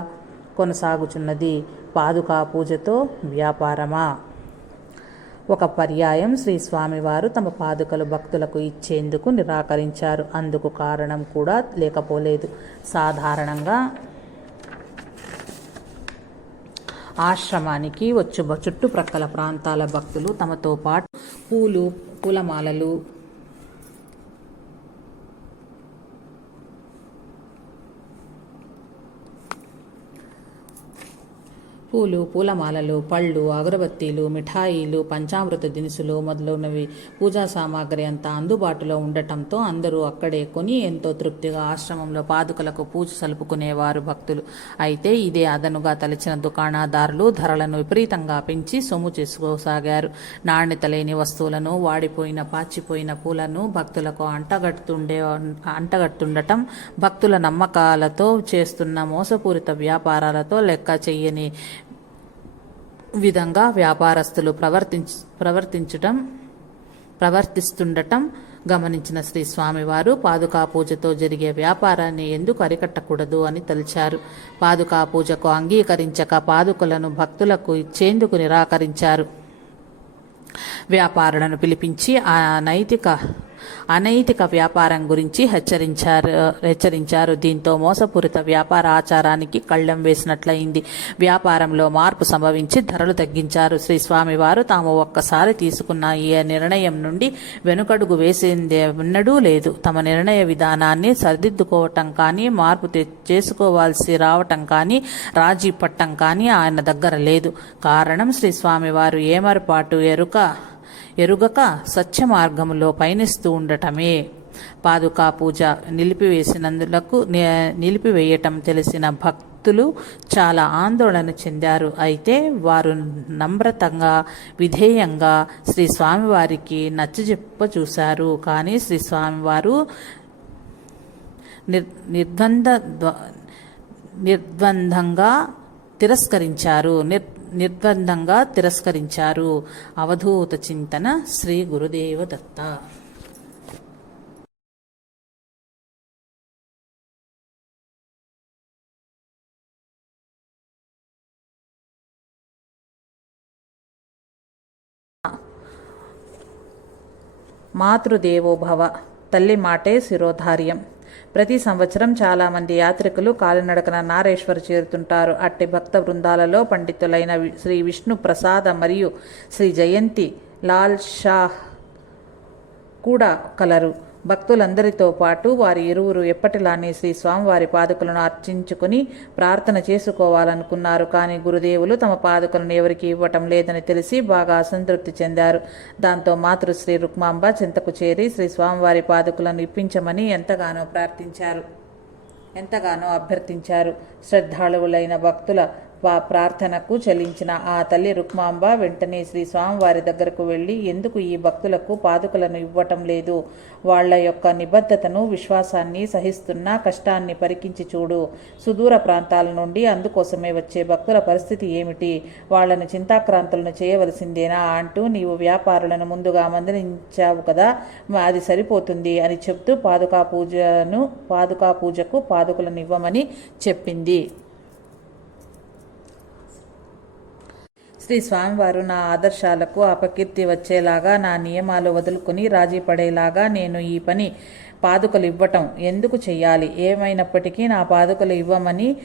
కొనసాగుచున్నది. పాదుకా పూజతో వ్యాపారమా? ఒక పర్యాయం శ్రీ స్వామివారు తమ పాదుకలు భక్తులకు ఇచ్చేందుకు నిరాకరించారు. అందుకు కారణం కూడా లేకపోలేదు. సాధారణంగా ఆశ్రమానికి వచ్చు చుట్టుప్రక్కల ప్రాంతాల భక్తులు తమతో పాటు పూలమాలలు, పూలమాలలు, పళ్ళు, అగరబత్తీలు, మిఠాయిలు, పంచామృత దినుసులు మొదలైనవి పూజా సామాగ్రి అంతా అందుబాటులో ఉండటంతో అందరూ అక్కడే కొని ఎంతో తృప్తిగా ఆశ్రమంలో పాదుకలకు పూజ సలుపుకునేవారు భక్తులు. అయితే ఇదే అదనుగా తలచిన దుకాణదారులు ధరలను విపరీతంగా పెంచి సొమ్ము చేసుకోసాగారు. నాణ్యత లేని వస్తువులను, వాడిపోయిన పాచిపోయిన పూలను భక్తులకు అంటగట్టుండటం, భక్తుల నమ్మకాలతో చేస్తున్న మోసపూరిత వ్యాపారాలతో లెక్క చెయ్యని విధంగా వ్యాపారస్తులు ప్రవర్తిస్తుండటం గమనించిన శ్రీ స్వామివారు పాదుకా పూజతో జరిగే వ్యాపారాన్ని ఎందుకు అరికట్టకూడదు అని తలిచారు. పాదుకా పూజకు అంగీకరించక పాదుకలను భక్తులకు ఇచ్చేందుకు నిరాకరించారు. వ్యాపారులను పిలిపించి అనైతిక వ్యాపారం గురించి హెచ్చరించారు. దీంతో మోసపూరిత వ్యాపార ఆచారానికి కళ్ళెం వేసినట్లయింది. వ్యాపారంలో మార్పు సంభవించి ధరలు తగ్గించారు. శ్రీ స్వామివారు తాము ఒక్కసారి తీసుకున్న ఈ నిర్ణయం నుండి వెనుకడుగు వేసిందేన్నడూ లేదు. తమ నిర్ణయ విధానాన్ని సరిదిద్దుకోవటం కానీ, మార్పు చేసుకోవాల్సి రావటం కానీ, రాజీ పట్టం కానీ ఆయన దగ్గర లేదు. కారణం శ్రీ స్వామివారు ఏమరపాటు ఎరుగక సత్య మార్గములో పయనిస్తూ ఉండటమే. పాదుకా పూజ నిలిపివేయటం తెలిసిన భక్తులు చాలా ఆందోళన చెందారు. అయితే వారు నమ్రతంగా, విధేయంగా శ్రీ స్వామివారికి నచ్చజెప్ప చూశారు. కానీ శ్రీ స్వామివారు నిర్ద్వందంగా తిరస్కరించారు. అవధూత చింతన. శ్రీ గురుదేవ దత్త. మాతృదేవోభవ. తల్లి మాటే శిరోధార్యం. ప్రతి సంవత్సరం చాలామంది యాత్రికులు కాలినడకన నారేశ్వర్ చేరుతుంటారు. అట్టి భక్త బృందాలలో పండితులైన శ్రీ విష్ణు ప్రసాద మరియు శ్రీ జయంతి లాల్ షాహ్ కూడా కలరు. భక్తులందరితో పాటు వారి ఇరువురు ఎప్పటిలానే శ్రీ స్వామివారి పాదుకలను అర్చించుకుని ప్రార్థన చేసుకోవాలనుకున్నారు. కానీ గురుదేవులు తమ పాదుకలను ఎవరికి ఇవ్వటం లేదని తెలిసి బాగా అసంతృప్తి చెందారు. దాంతో మాతృశ్రీ రుక్మాంబ చెంతకు చేరి శ్రీ స్వామివారి పాదుకలను ఇప్పించమని ఎంతగానో అభ్యర్థించారు. శ్రద్ధాళువులైన భక్తుల ప్రార్థనకు చెల్లించిన ఆ తల్లి రుక్మాంబ వెంటనే శ్రీ స్వామివారి దగ్గరకు వెళ్ళి, ఎందుకు ఈ భక్తులకు పాదుకలను ఇవ్వటం లేదు? వాళ్ల యొక్క నిబద్ధతను, విశ్వాసాన్ని సహిస్తున్న కష్టాన్ని పరికించి చూడు. సుదూర ప్రాంతాల నుండి అందుకోసమే వచ్చే భక్తుల పరిస్థితి ఏమిటి? వాళ్లను చింతాక్రాంతులను చేయవలసిందేనా అంటూ నీవు వ్యాపారులను ముందుగా మందలించావు కదా, అది సరిపోతుంది అని చెప్తూ పాదుకా పూజకు పాదుకలను ఇవ్వమని చెప్పింది. శ్రీ స్వామివారు నా ఆదర్శాలకు అపకీర్తి వచ్చేలాగా, నా నియమాలు వదులుకుని రాజీ పడేలాగా నేను ఈ పని పాదుకలు ఇవ్వటం ఎందుకు చెయ్యాలి? ఏమైనప్పటికీ నా పాదుకలు ఇవ్వమని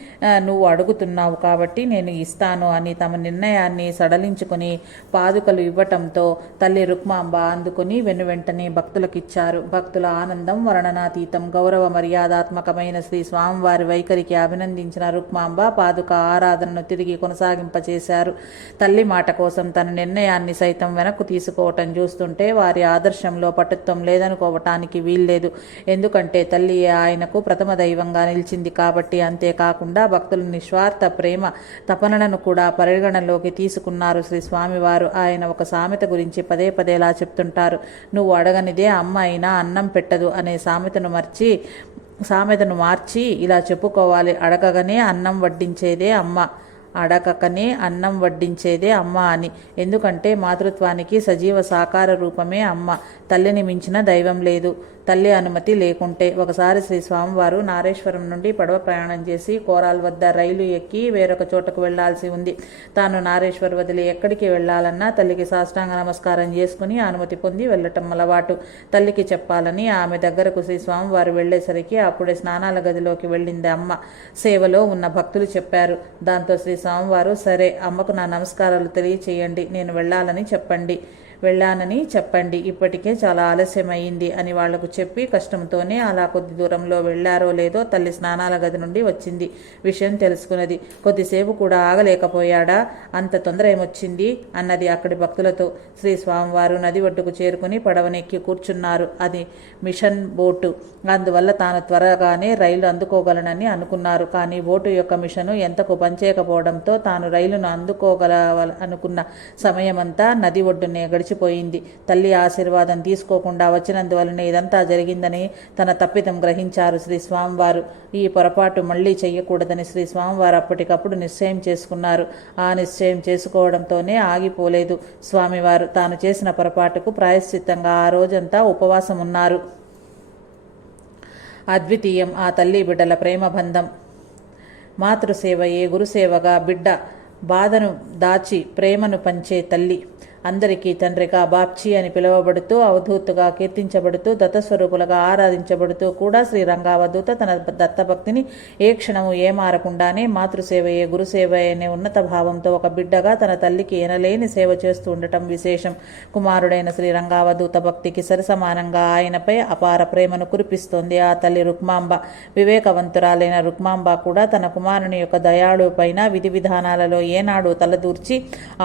నువ్వు అడుగుతున్నావు కాబట్టి నేను ఇస్తాను అని తమ నిర్ణయాన్ని సడలించుకుని పాదుకలు ఇవ్వటంతో తల్లి రుక్మాంబ అందుకుని వెనువెంటనే భక్తులకిచ్చారు. భక్తుల ఆనందం వర్ణనాతీతం. గౌరవ మర్యాదాత్మకమైన శ్రీ స్వామివారి వైఖరికి అభినందించిన రుక్మాంబ పాదుక ఆరాధనను తిరిగి కొనసాగింపచేశారు. తల్లి మాట కోసం తన నిర్ణయాన్ని సైతం వెనక్కు తీసుకోవటం చూస్తుంటే వారి ఆదర్శంలో పటుత్వం లేదనుకోవటానికి వీల్లేదు. ఎందుకంటే తల్లి ఆయనకు ప్రథమ దైవంగా నిలిచింది కాబట్టి. అంతేకాకుండా భక్తుల నిస్వార్థ ప్రేమ తపనలను కూడా పరిగణలోకి తీసుకున్నారు శ్రీ స్వామివారు. ఆయన ఒక సామెత గురించి పదే పదేలా చెప్తుంటారు. నువ్వు అడగనిదే అమ్మ అయినా అన్నం పెట్టదు అనే సామెతను మార్చి ఇలా చెప్పుకోవాలి. అడగగానే అన్నం వడ్డించేదే అమ్మ అని. ఎందుకంటే మాతృత్వానికి సజీవ సాకార రూపమే అమ్మ. తల్లిని మించిన దైవం లేదు. తల్లి అనుమతి లేకుంటే. ఒకసారి శ్రీ స్వామివారు నారేశ్వరం నుండి పడవ ప్రయాణం చేసి కోరాల్ వద్ద రైలు ఎక్కి వేరొక చోటకు వెళ్లాల్సి ఉంది. తాను నారేశ్వర్ వదిలి ఎక్కడికి వెళ్లాలన్నా తల్లికి సాష్టాంగ నమస్కారం చేసుకుని అనుమతి పొంది వెళ్లటం అలవాటు. తల్లికి చెప్పాలని ఆమె దగ్గరకు శ్రీ స్వామివారు వెళ్లేసరికి అప్పుడే స్నానాల గదిలోకి వెళ్ళింది అమ్మ. సేవలో ఉన్న భక్తులు చెప్పారు. దాంతో శ్రీ స్వామివారు, సరే, అమ్మకు నా నమస్కారాలు తెలియచేయండి, నేను వెళ్ళానని చెప్పండి, ఇప్పటికే చాలా ఆలస్యమైంది అని వాళ్లకు చెప్పి కష్టంతోనే అలా కొద్ది దూరంలో వెళ్లారో లేదో తల్లి స్నానాల గది నుండి వచ్చింది. విషయం తెలుసుకున్నది. కొద్దిసేపు కూడా ఆగలేకపోయాడా? అంత తొందర ఏమొచ్చింది అన్నది అక్కడి భక్తులతో. శ్రీ స్వామివారు నది ఒడ్డుకు చేరుకుని పడవనెక్కి కూర్చున్నారు. అది మిషన్ బోటు. అందువల్ల తాను త్వరగానే రైలు అందుకోగలనని అనుకున్నారు. కానీ బోటు యొక్క మిషను ఎంతకు పనిచేయకపోవడంతో తాను రైలును అనుకున్న సమయమంతా నది ఒడ్డునే గడిచిపోయింది. తల్లి ఆశీర్వాదం తీసుకోకుండా వచ్చినందువలనే ఇదంతా జరిగిందని తన తప్పిదం గ్రహించారు శ్రీ స్వామివారు. ఈ పొరపాటు మళ్లీ చెయ్యకూడదని శ్రీ స్వామివారు అప్పటికప్పుడు నిశ్చయం చేసుకున్నారు. ఆ నిశ్చయం చేసుకోవడంతోనే ఆగిపోలేదు స్వామివారు. తాను చేసిన పొరపాటుకు ప్రాయశ్చిత్తంగా ఆ రోజంతా ఉపవాసం ఉన్నారు. అద్వితీయం ఆ తల్లి బిడ్డల ప్రేమబంధం. మాతృసేవయే గురుసేవగా బిడ్డ బాధను దాచి ప్రేమను పంచే తల్లి. అందరికీ తండ్రిగా బాప్చి అని పిలువబడుతూ అవధూతగా కీర్తించబడుతూ దత్తస్వరూపులుగా ఆరాధించబడుతూ కూడా శ్రీ రంగావధూత తన దత్తభక్తిని ఏ క్షణము ఏమారకుండానే మాతృసేవయే గురుసేవయే అనే ఉన్నత భావంతో ఒక బిడ్డగా తన తల్లికి ఎనలేని సేవ చేస్తూ ఉండటం విశేషం. కుమారుడైన శ్రీ రంగావధూత భక్తికి సరిసమానంగా ఆయనపై అపార ప్రేమను కురిపిస్తోంది ఆ తల్లి రుక్మాంబ. వివేకవంతురాలైన రుక్మాంబ కూడా తన కుమారుని యొక్క దయాళు పైన విధి విధానాలలో ఏనాడు తలదూర్చి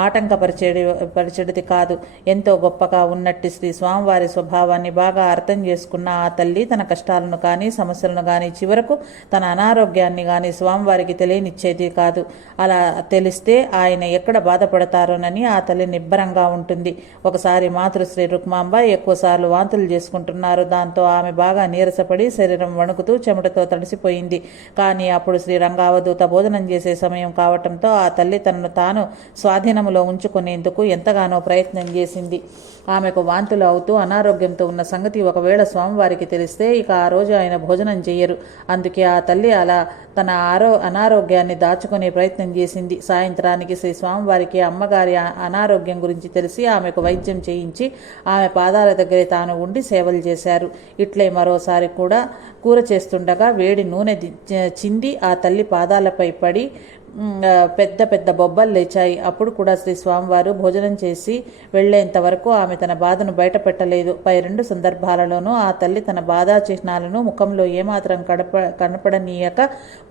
ఆటంకపరిచేది కాదు. ఎంతో గొప్పగా ఉన్నట్టు శ్రీ స్వామివారి స్వభావాన్ని బాగా అర్థం చేసుకున్న ఆ తల్లి తన కష్టాలను కానీ సమస్యలను కానీ చివరకు తన అనారోగ్యాన్ని కానీ స్వామివారికి తెలియనిచ్చేది కాదు. అలా తెలిస్తే ఆయన ఎక్కడ బాధపడతారోనని ఆ తల్లి నిబ్బరంగా ఉంటుంది. ఒకసారి మాతృశ్రీ రుక్మాంబ ఎక్కువసార్లు వాంతులు చేసుకుంటున్నారు. దాంతో ఆమె బాగా నీరసపడి శరీరం వణుకుతూ చెమటతో తడిసిపోయింది. కానీ అప్పుడు శ్రీ రంగావధూత భోజనం చేసే సమయం కావటంతో ఆ తల్లి తనను తాను స్వాధీనంలో ఉంచుకునేందుకు ఎంతగానో ప్రయత్నం చేసింది. ఆమెకు వాంతులు అవుతూ అనారోగ్యంతో ఉన్న సంగతి ఒకవేళ స్వామివారికి తెలిస్తే ఇక ఆ రోజు ఆయన భోజనం చేయరు. అందుకే ఆ తల్లి అలా తన అనారోగ్యాన్ని దాచుకునే ప్రయత్నం చేసింది. సాయంత్రానికి శ్రీ స్వామివారికి అమ్మగారి అనారోగ్యం గురించి తెలిసి ఆమెకు వైద్యం చేయించి ఆమె పాదాల దగ్గరే తాను ఉండి సేవలు చేశారు. ఇట్లే మరోసారి కూడా కూర చేస్తుండగా వేడి నూనె చింది ఆ తల్లి పాదాలపై పడి పెద్ద పెద్ద బొబ్బలు లేచాయి. అప్పుడు కూడా శ్రీ స్వామివారు భోజనం చేసి వెళ్లేంత వరకు ఆమె తన బాధను బయటపెట్టలేదు. పై రెండు సందర్భాలలోనూ ఆ తల్లి తన బాధా చిహ్నాలను ముఖంలో ఏమాత్రం కనపడనీయక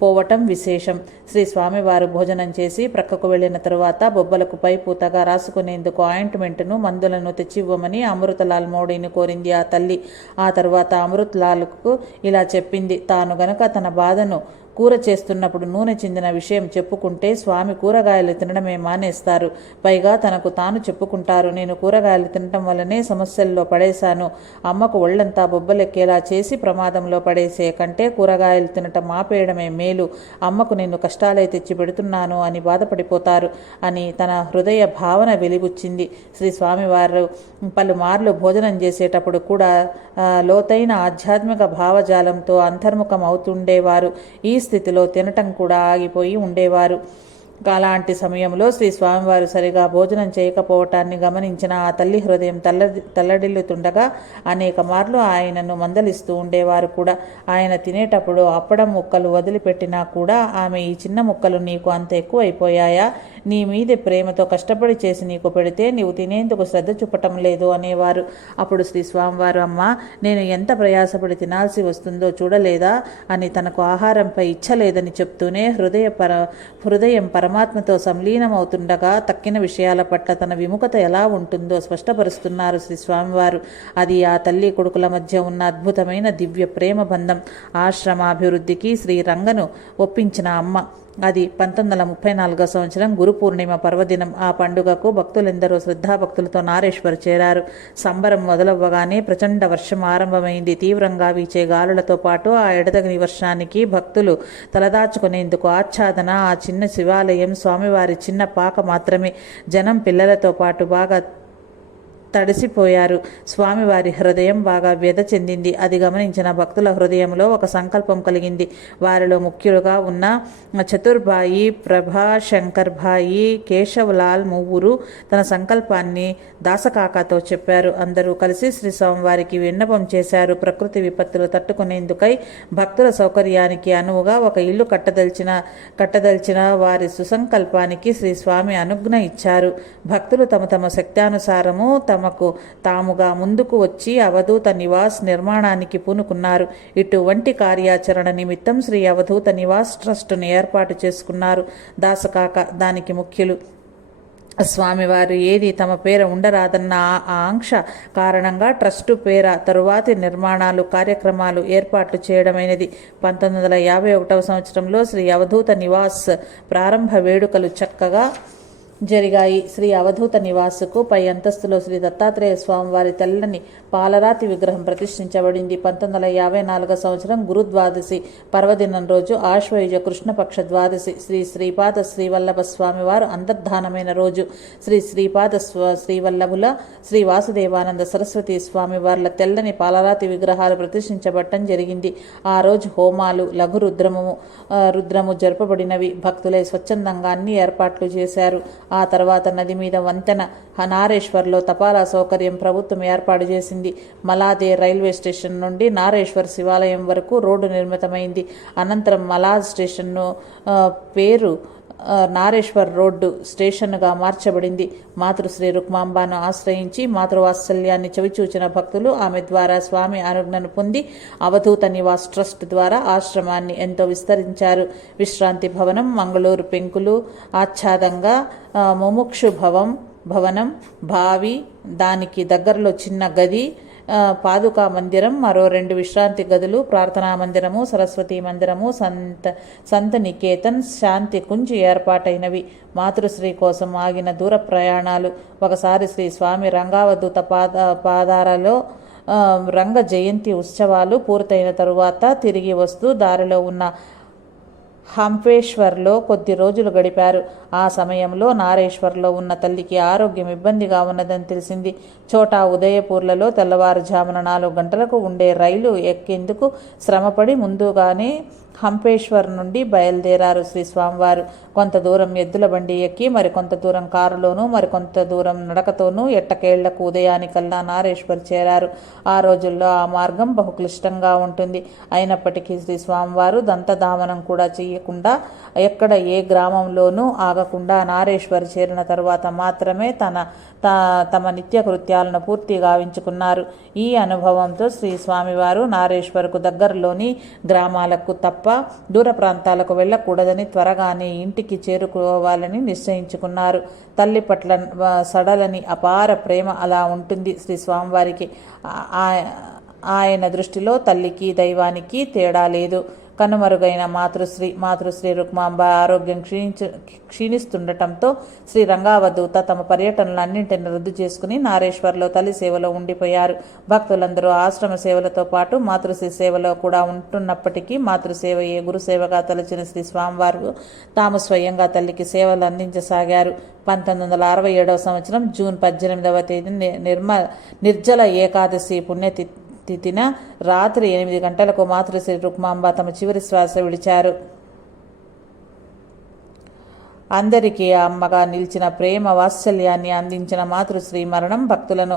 పోవటం విశేషం. శ్రీ స్వామివారు భోజనం చేసి ప్రక్కకు వెళ్లిన తరువాత బొబ్బలకు పై పూతగా రాసుకునేందుకు ఆయింట్మెంట్ను మందులను తెచ్చివ్వమని అమృతలాల్ మోడీని కోరింది ఆ తల్లి. ఆ తరువాత అమృతలాల్కు ఇలా చెప్పింది, తాను గనక తన బాధను కూర చేస్తున్నప్పుడు నూనె చిందిన విషయం చెప్పుకుంటే స్వామి కూరగాయలు తినడమే మానేస్తారు. పైగా తనకు తాను చెప్పుకుంటారు, నేను కూరగాయలు తినటం వల్లనే సమస్యల్లో పడేశాను. అమ్మకు ఒళ్లంతా బొబ్బలెక్కేలా చేసి ప్రమాదంలో పడేసే కంటే కూరగాయలు తినటం ఆపేయడమే మేలు. అమ్మకు నేను కష్టాలే తెచ్చి పెడుతున్నాను అని బాధపడిపోతారు అని తన హృదయ భావన వెలిబుచ్చింది. శ్రీ స్వామివారు పలుమార్లు భోజనం చేసేటప్పుడు కూడా లోతైన ఆధ్యాత్మిక భావజాలంతో అంతర్ముఖం అవుతుండేవారు. ఈ స్థితిలో తినటం కూడా ఆగిపోయి ఉండేవారు. అలాంటి సమయంలో శ్రీ స్వామివారు సరిగా భోజనం చేయకపోవటాన్ని గమనించిన ఆ తల్లి హృదయం తల్లడిల్లుతుండగా అనేక మార్లు ఆయనను మందలిస్తూ ఉండేవారు కూడా. ఆయన తినేటప్పుడు అప్పడం ముక్కలు వదిలిపెట్టినా కూడా ఆమె, ఈ చిన్న ముక్కలు నీకు అంత ఎక్కువైపోయాయా? నీ మీదే ప్రేమతో కష్టపడి చేసి నీకు పెడితే నీవు తినేందుకు శ్రద్ధ చూపటం లేదు అనేవారు. అప్పుడు శ్రీ స్వామివారు, అమ్మ, నేను ఎంత ప్రయాసపడి తినాల్సి వస్తుందో చూడలేదా అని తనకు ఆహారంపై ఇచ్చలేదని చెప్తూనే హృదయం పరమాత్మతో సంలీనమవుతుండగా తక్కిన విషయాల పట్ల తన విముఖత ఎలా ఉంటుందో స్పష్టపరుస్తున్నారు శ్రీ స్వామివారు. అది ఆ తల్లి కొడుకుల మధ్య ఉన్న అద్భుతమైన దివ్య ప్రేమ బంధం. ఆశ్రమాభివృద్ధికి శ్రీ రంగను ఒప్పించిన అమ్మ. అది 1934 సంవత్సరం గురు పూర్ణిమ పర్వదినం. ఆ పండుగకు భక్తులెందరో శ్రద్ధాభక్తులతో నారేశ్వర్ చేరారు. సంబరం మొదలవ్వగానే ప్రచండ వర్షం ఆరంభమైంది. తీవ్రంగా వీచే గాలులతో పాటు ఆ ఎడతగని వర్షానికి భక్తులు తలదాచుకునేందుకు ఆచ్ఛాదన ఆ చిన్న శివాలయం, స్వామివారి చిన్న పాక మాత్రమే. జనం పిల్లలతో పాటు బాగా తడిసిపోయారు. స్వామివారి హృదయం బాగా వ్యధ చెందింది. అది గమనించిన భక్తుల హృదయంలో ఒక సంకల్పం కలిగింది. వారిలో ముఖ్యులుగా ఉన్న చతుర్భాయి, ప్రభాశంకర్ భాయి, కేశవలాల్ ముగ్గురు తన సంకల్పాన్ని దాసకాకతో చెప్పారు. అందరూ కలిసి శ్రీ స్వామివారికి విన్నపం చేశారు. ప్రకృతి విపత్తులు తట్టుకునేందుకై భక్తుల సౌకర్యానికి అనువుగా ఒక ఇల్లు కట్టదలిచిన వారి సుసంకల్పానికి శ్రీ స్వామి అనుజ్ఞ ఇచ్చారు. భక్తులు తమ తమ శక్త్యానుసారము తమకు తాముగా ముందుకు వచ్చి అవధూత నివాస్ నిర్మాణానికి పూనుకున్నారు. ఇటువంటి కార్యాచరణ నిమిత్తం శ్రీ అవధూత నివాస్ ట్రస్టును ఏర్పాటు చేసుకున్నారు దాసకాక. దానికి ముఖ్యులు స్వామివారు ఏది తమ పేర ఉండరాదన్న ఆంక్ష కారణంగా ట్రస్టు పేర తరువాతి నిర్మాణాలు, కార్యక్రమాలు ఏర్పాట్లు చేయడమైనది. 1951 సంవత్సరంలో శ్రీ అవధూత నివాస్ ప్రారంభ వేడుకలు చక్కగా జరిగాయి. శ్రీ అవధూత నివాసుకు పై అంతస్తులో శ్రీ దత్తాత్రేయ స్వామివారి తెల్లని పాలరాతి విగ్రహం ప్రతిష్ఠించబడింది. 1954 సంవత్సరం గురుద్వాదశి పర్వదినం రోజు ఆశ్వయుజ కృష్ణపక్ష ద్వాదశి శ్రీపాద శ్రీవల్లభ స్వామివారు అంతర్ధానమైన రోజు. శ్రీపాద శ్రీవల్లభుల శ్రీ వాసుదేవానంద సరస్వతి స్వామివార్ల తెల్లని పాలరాతి విగ్రహాలు ప్రతిష్ఠించబడటం జరిగింది. ఆ రోజు హోమాలు, లఘు రుద్రము జరపబడినవి. భక్తులై స్వచ్ఛందంగా అన్ని ఏర్పాట్లు చేశారు. ఆ తర్వాత నది మీద వంతెన నారేశ్వర్లో తపాలా సౌకర్యం ప్రభుత్వం ఏర్పాటు చేసింది. మలాదే రైల్వే స్టేషన్ నుండి నారేశ్వర్ శివాలయం వరకు రోడ్డు నిర్మితమైంది. అనంతరం మలాద్ స్టేషన్ను పేరు నారేశ్వర్ రోడ్డు స్టేషన్గా మార్చబడింది. మాతృశ్రీ రుక్మాంబాను ఆశ్రయించి మాతృవాత్సల్యాన్ని చవిచూచిన భక్తులు ఆమె ద్వారా స్వామి అనుజ్ఞను పొంది అవధూత నివాస్ ట్రస్ట్ ద్వారా ఆశ్రమాన్ని ఎంతో విస్తరించారు. విశ్రాంతి భవనం, మంగళూరు పెంకులు, ఆచ్ఛాదంగా ముముక్షు భవనం, బావి, దానికి దగ్గరలో చిన్న గది, పాదుకా మందిరం, మరో 2 విశ్రాంతి గదులు, ప్రార్థనా మందిరము, సరస్వతీ మందిరము, సంత నికేతన్, శాంతి కుంజ్ ఏర్పాటైనవి. మాతృశ్రీ కోసం ఆగిన దూర ప్రయాణాలు. ఒకసారి శ్రీ స్వామి రంగావధూత పాదాలలో రంగ జయంతి ఉత్సవాలు పూర్తయిన తరువాత తిరిగి వస్తూ దారిలో ఉన్న హంపేశ్వర్లో కొద్ది రోజులు గడిపారు. ఆ సమయంలో నారేశ్వర్లో ఉన్న తల్లికి ఆరోగ్యం ఇబ్బందిగా ఉన్నదని తెలిసింది. చోటా ఉదయపూర్లలో తెల్లవారుజామున 4 గంటలకు ఉండే రైలు ఎక్కేందుకు శ్రమపడి ముందుగానే హంపేశ్వర్ నుండి బయలుదేరారు శ్రీ స్వామివారు. కొంత దూరం ఎద్దుల బండి ఎక్కి, మరికొంత దూరం కారులోనూ, మరికొంత దూరం నడకతోనూ ఎట్టకేళ్లకు ఉదయానికల్లా నారేశ్వర్ చేరారు. ఆ రోజుల్లో ఆ మార్గం బహుక్లిష్టంగా ఉంటుంది. అయినప్పటికీ శ్రీ స్వామివారు దంతధామనం కూడా చేయకుండా, ఎక్కడ ఏ గ్రామంలోనూ ఆగకుండా నారేశ్వర్ చేరిన తరువాత మాత్రమే తమ నిత్య కృత్యాలను పూర్తి గావించుకున్నారు. ఈ అనుభవంతో శ్రీ స్వామివారు నారేశ్వర్కు దగ్గరలోని గ్రామాలకు తప్ప దూర ప్రాంతాలకు వెళ్ళకూడదని త్వరగానే ఇంటికి చేరుకోవాలని నిశ్చయించుకున్నారు. తల్లి పట్ల సడలని అపార ప్రేమ అలా ఉంటుంది క్షమించింది శ్రీ స్వామివారికి. ఆయన దృష్టిలో తల్లికి దైవానికి తేడా లేదు. కనుమరుగైన మాతృశ్రీ రుక్మాంబ ఆరోగ్యం క్షీణిస్తుండటంతో శ్రీ రంగావధూత తమ పర్యటనలన్నింటిని రద్దు చేసుకుని నారేశ్వర్లో తల్లి సేవలో ఉండిపోయారు. భక్తులందరూ ఆశ్రమ సేవలతో పాటు మాతృశ్రీ సేవలో కూడా ఉంటున్నప్పటికీ మాతృసేవయే గురుసేవగా తలచిన శ్రీ స్వామివారు తాము స్వయంగా తల్లికి సేవలు అందించసాగారు. 1967వ సంవత్సరం జూన్ 18వ తేదీ నిర్జల ఏకాదశి పుణ్యతిథిన రాత్రి 8 గంటలకు మాతృశ్రీ రుక్మాంబ తమ చివరి శ్వాస విడిచారు. అందరికీ అమ్మగా నిలిచిన ప్రేమ వాత్సల్యాన్ని అందించిన మాతృశ్రీ మరణం భక్తులను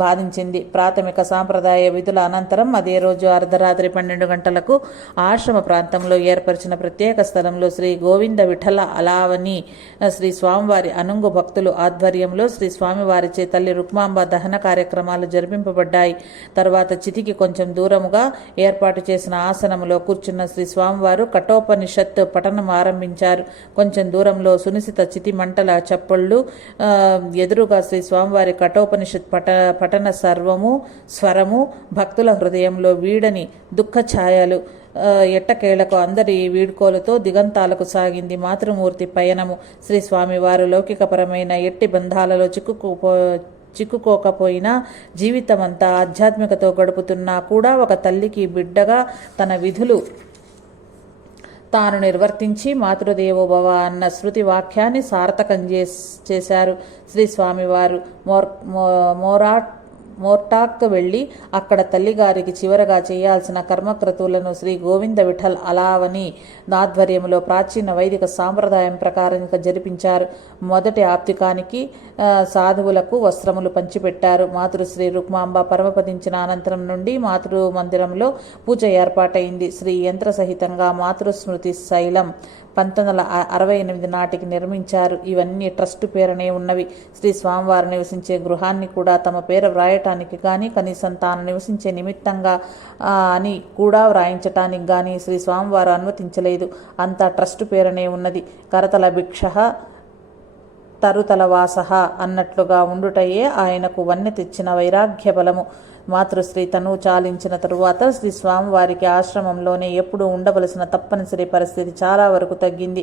బాధించింది. ప్రాథమిక సాంప్రదాయ విధుల అనంతరం అదే రోజు అర్ధరాత్రి 12 గంటలకు ఆశ్రమ ప్రాంతంలో ఏర్పరిచిన ప్రత్యేక స్థలంలో శ్రీ గోవింద విఠల అలావని శ్రీ స్వామివారి అనుంగు భక్తులు ఆధ్వర్యంలో శ్రీ స్వామివారిచే తల్లి రుక్మాంబ దహన కార్యక్రమాలు జరిపింపబడ్డాయి. తర్వాత చితికి కొంచెం దూరముగా ఏర్పాటు చేసిన ఆసనములో కూర్చున్న శ్రీ స్వామివారు కఠోపనిషత్ పఠనం ఆరంభించారు. కొంచెం దూరంలో సునిశిత చితి మంటల చప్పళ్ళు, ఎదురుగా శ్రీ స్వామివారి కఠోపనిషత్ పఠన స్వరము భక్తుల హృదయంలో వీడని దుఃఖ ఛాయలు. ఎట్టకేళ్లకు అందరి వీడ్కోలతో దిగంతాలకు సాగింది మాతృమూర్తి పయనము. శ్రీ స్వామివారు లౌకికపరమైన ఎట్టి బంధాలలో చిక్కుకోకపోయినా జీవితమంతా ఆధ్యాత్మికతో గడుపుతున్నా కూడా ఒక తల్లికి బిడ్డగా తన విధులు తాను నిర్వర్తించి మాతృదేవోభవ అన్న శృతి వాక్యాన్ని సార్థకం చేశారు. శ్రీ స్వామివారు మోర్టాక్ వెళ్ళి అక్కడ తల్లిగారికి చివరగా చేయాల్సిన కర్మక్రతువులను శ్రీ గోవింద విఠల్ అలావని ఆధ్వర్యంలో ప్రాచీన వైదిక సాంప్రదాయం ప్రకారంగా జరిపించారు. మొదటి ఆప్తికానికి సాధువులకు వస్త్రములు పంచిపెట్టారు. మాతృశ్రీ రుక్మాంబ పరమపదించిన అనంతరం నుండి మాతృ మందిరంలో పూజ ఏర్పాటైంది. శ్రీ యంత్ర సహితంగా మాతృస్మృతి శైలం 1968 నాటికి నిర్మించారు. ఇవన్నీ ట్రస్ట్ పేరునే ఉన్నవి. శ్రీ స్వామివారు నివసించే గృహాన్ని కూడా తమ పేరు వ్రాయటానికి కానీ, కనీసం తాను నివసించే నిమిత్తంగా అని కూడా వ్రాయించటానికి కానీ శ్రీ స్వామివారు అనుమతించలేదు. అంతా ట్రస్ట్ పేరునే ఉన్నది. కరతల భిక్ష తరుతల వాసహ అన్నట్లుగా ఉండుటయే ఆయనకు వన్నె తెచ్చిన వైరాగ్య బలము. మాతృశ్రీ తను చాలించిన తరువాత శ్రీ స్వామివారికి ఆశ్రమంలోనే ఎప్పుడూ ఉండవలసిన తప్పనిసరి పరిస్థితి చాలా వరకు తగ్గింది.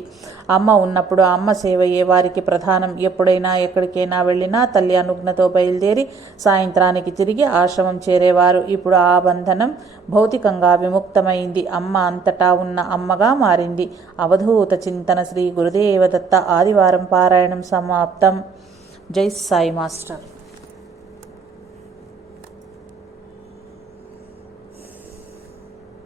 అమ్మ ఉన్నప్పుడు అమ్మ సేవయే వారికి ప్రధానం. ఎప్పుడైనా ఎక్కడికైనా వెళ్ళినా తల్లి అనుజ్ఞతో బయలుదేరి సాయంత్రానికి తిరిగి ఆశ్రమం చేరేవారు. ఇప్పుడు ఆ బంధనం భౌతికంగా విముక్తమైంది. అమ్మ అంతటా ఉన్న అమ్మగా మారింది. అవధూత చింతన శ్రీ గురుదేవదత్త. ఆదివారం పారాయణం సమాప్తం. జై సాయి మాస్టర్.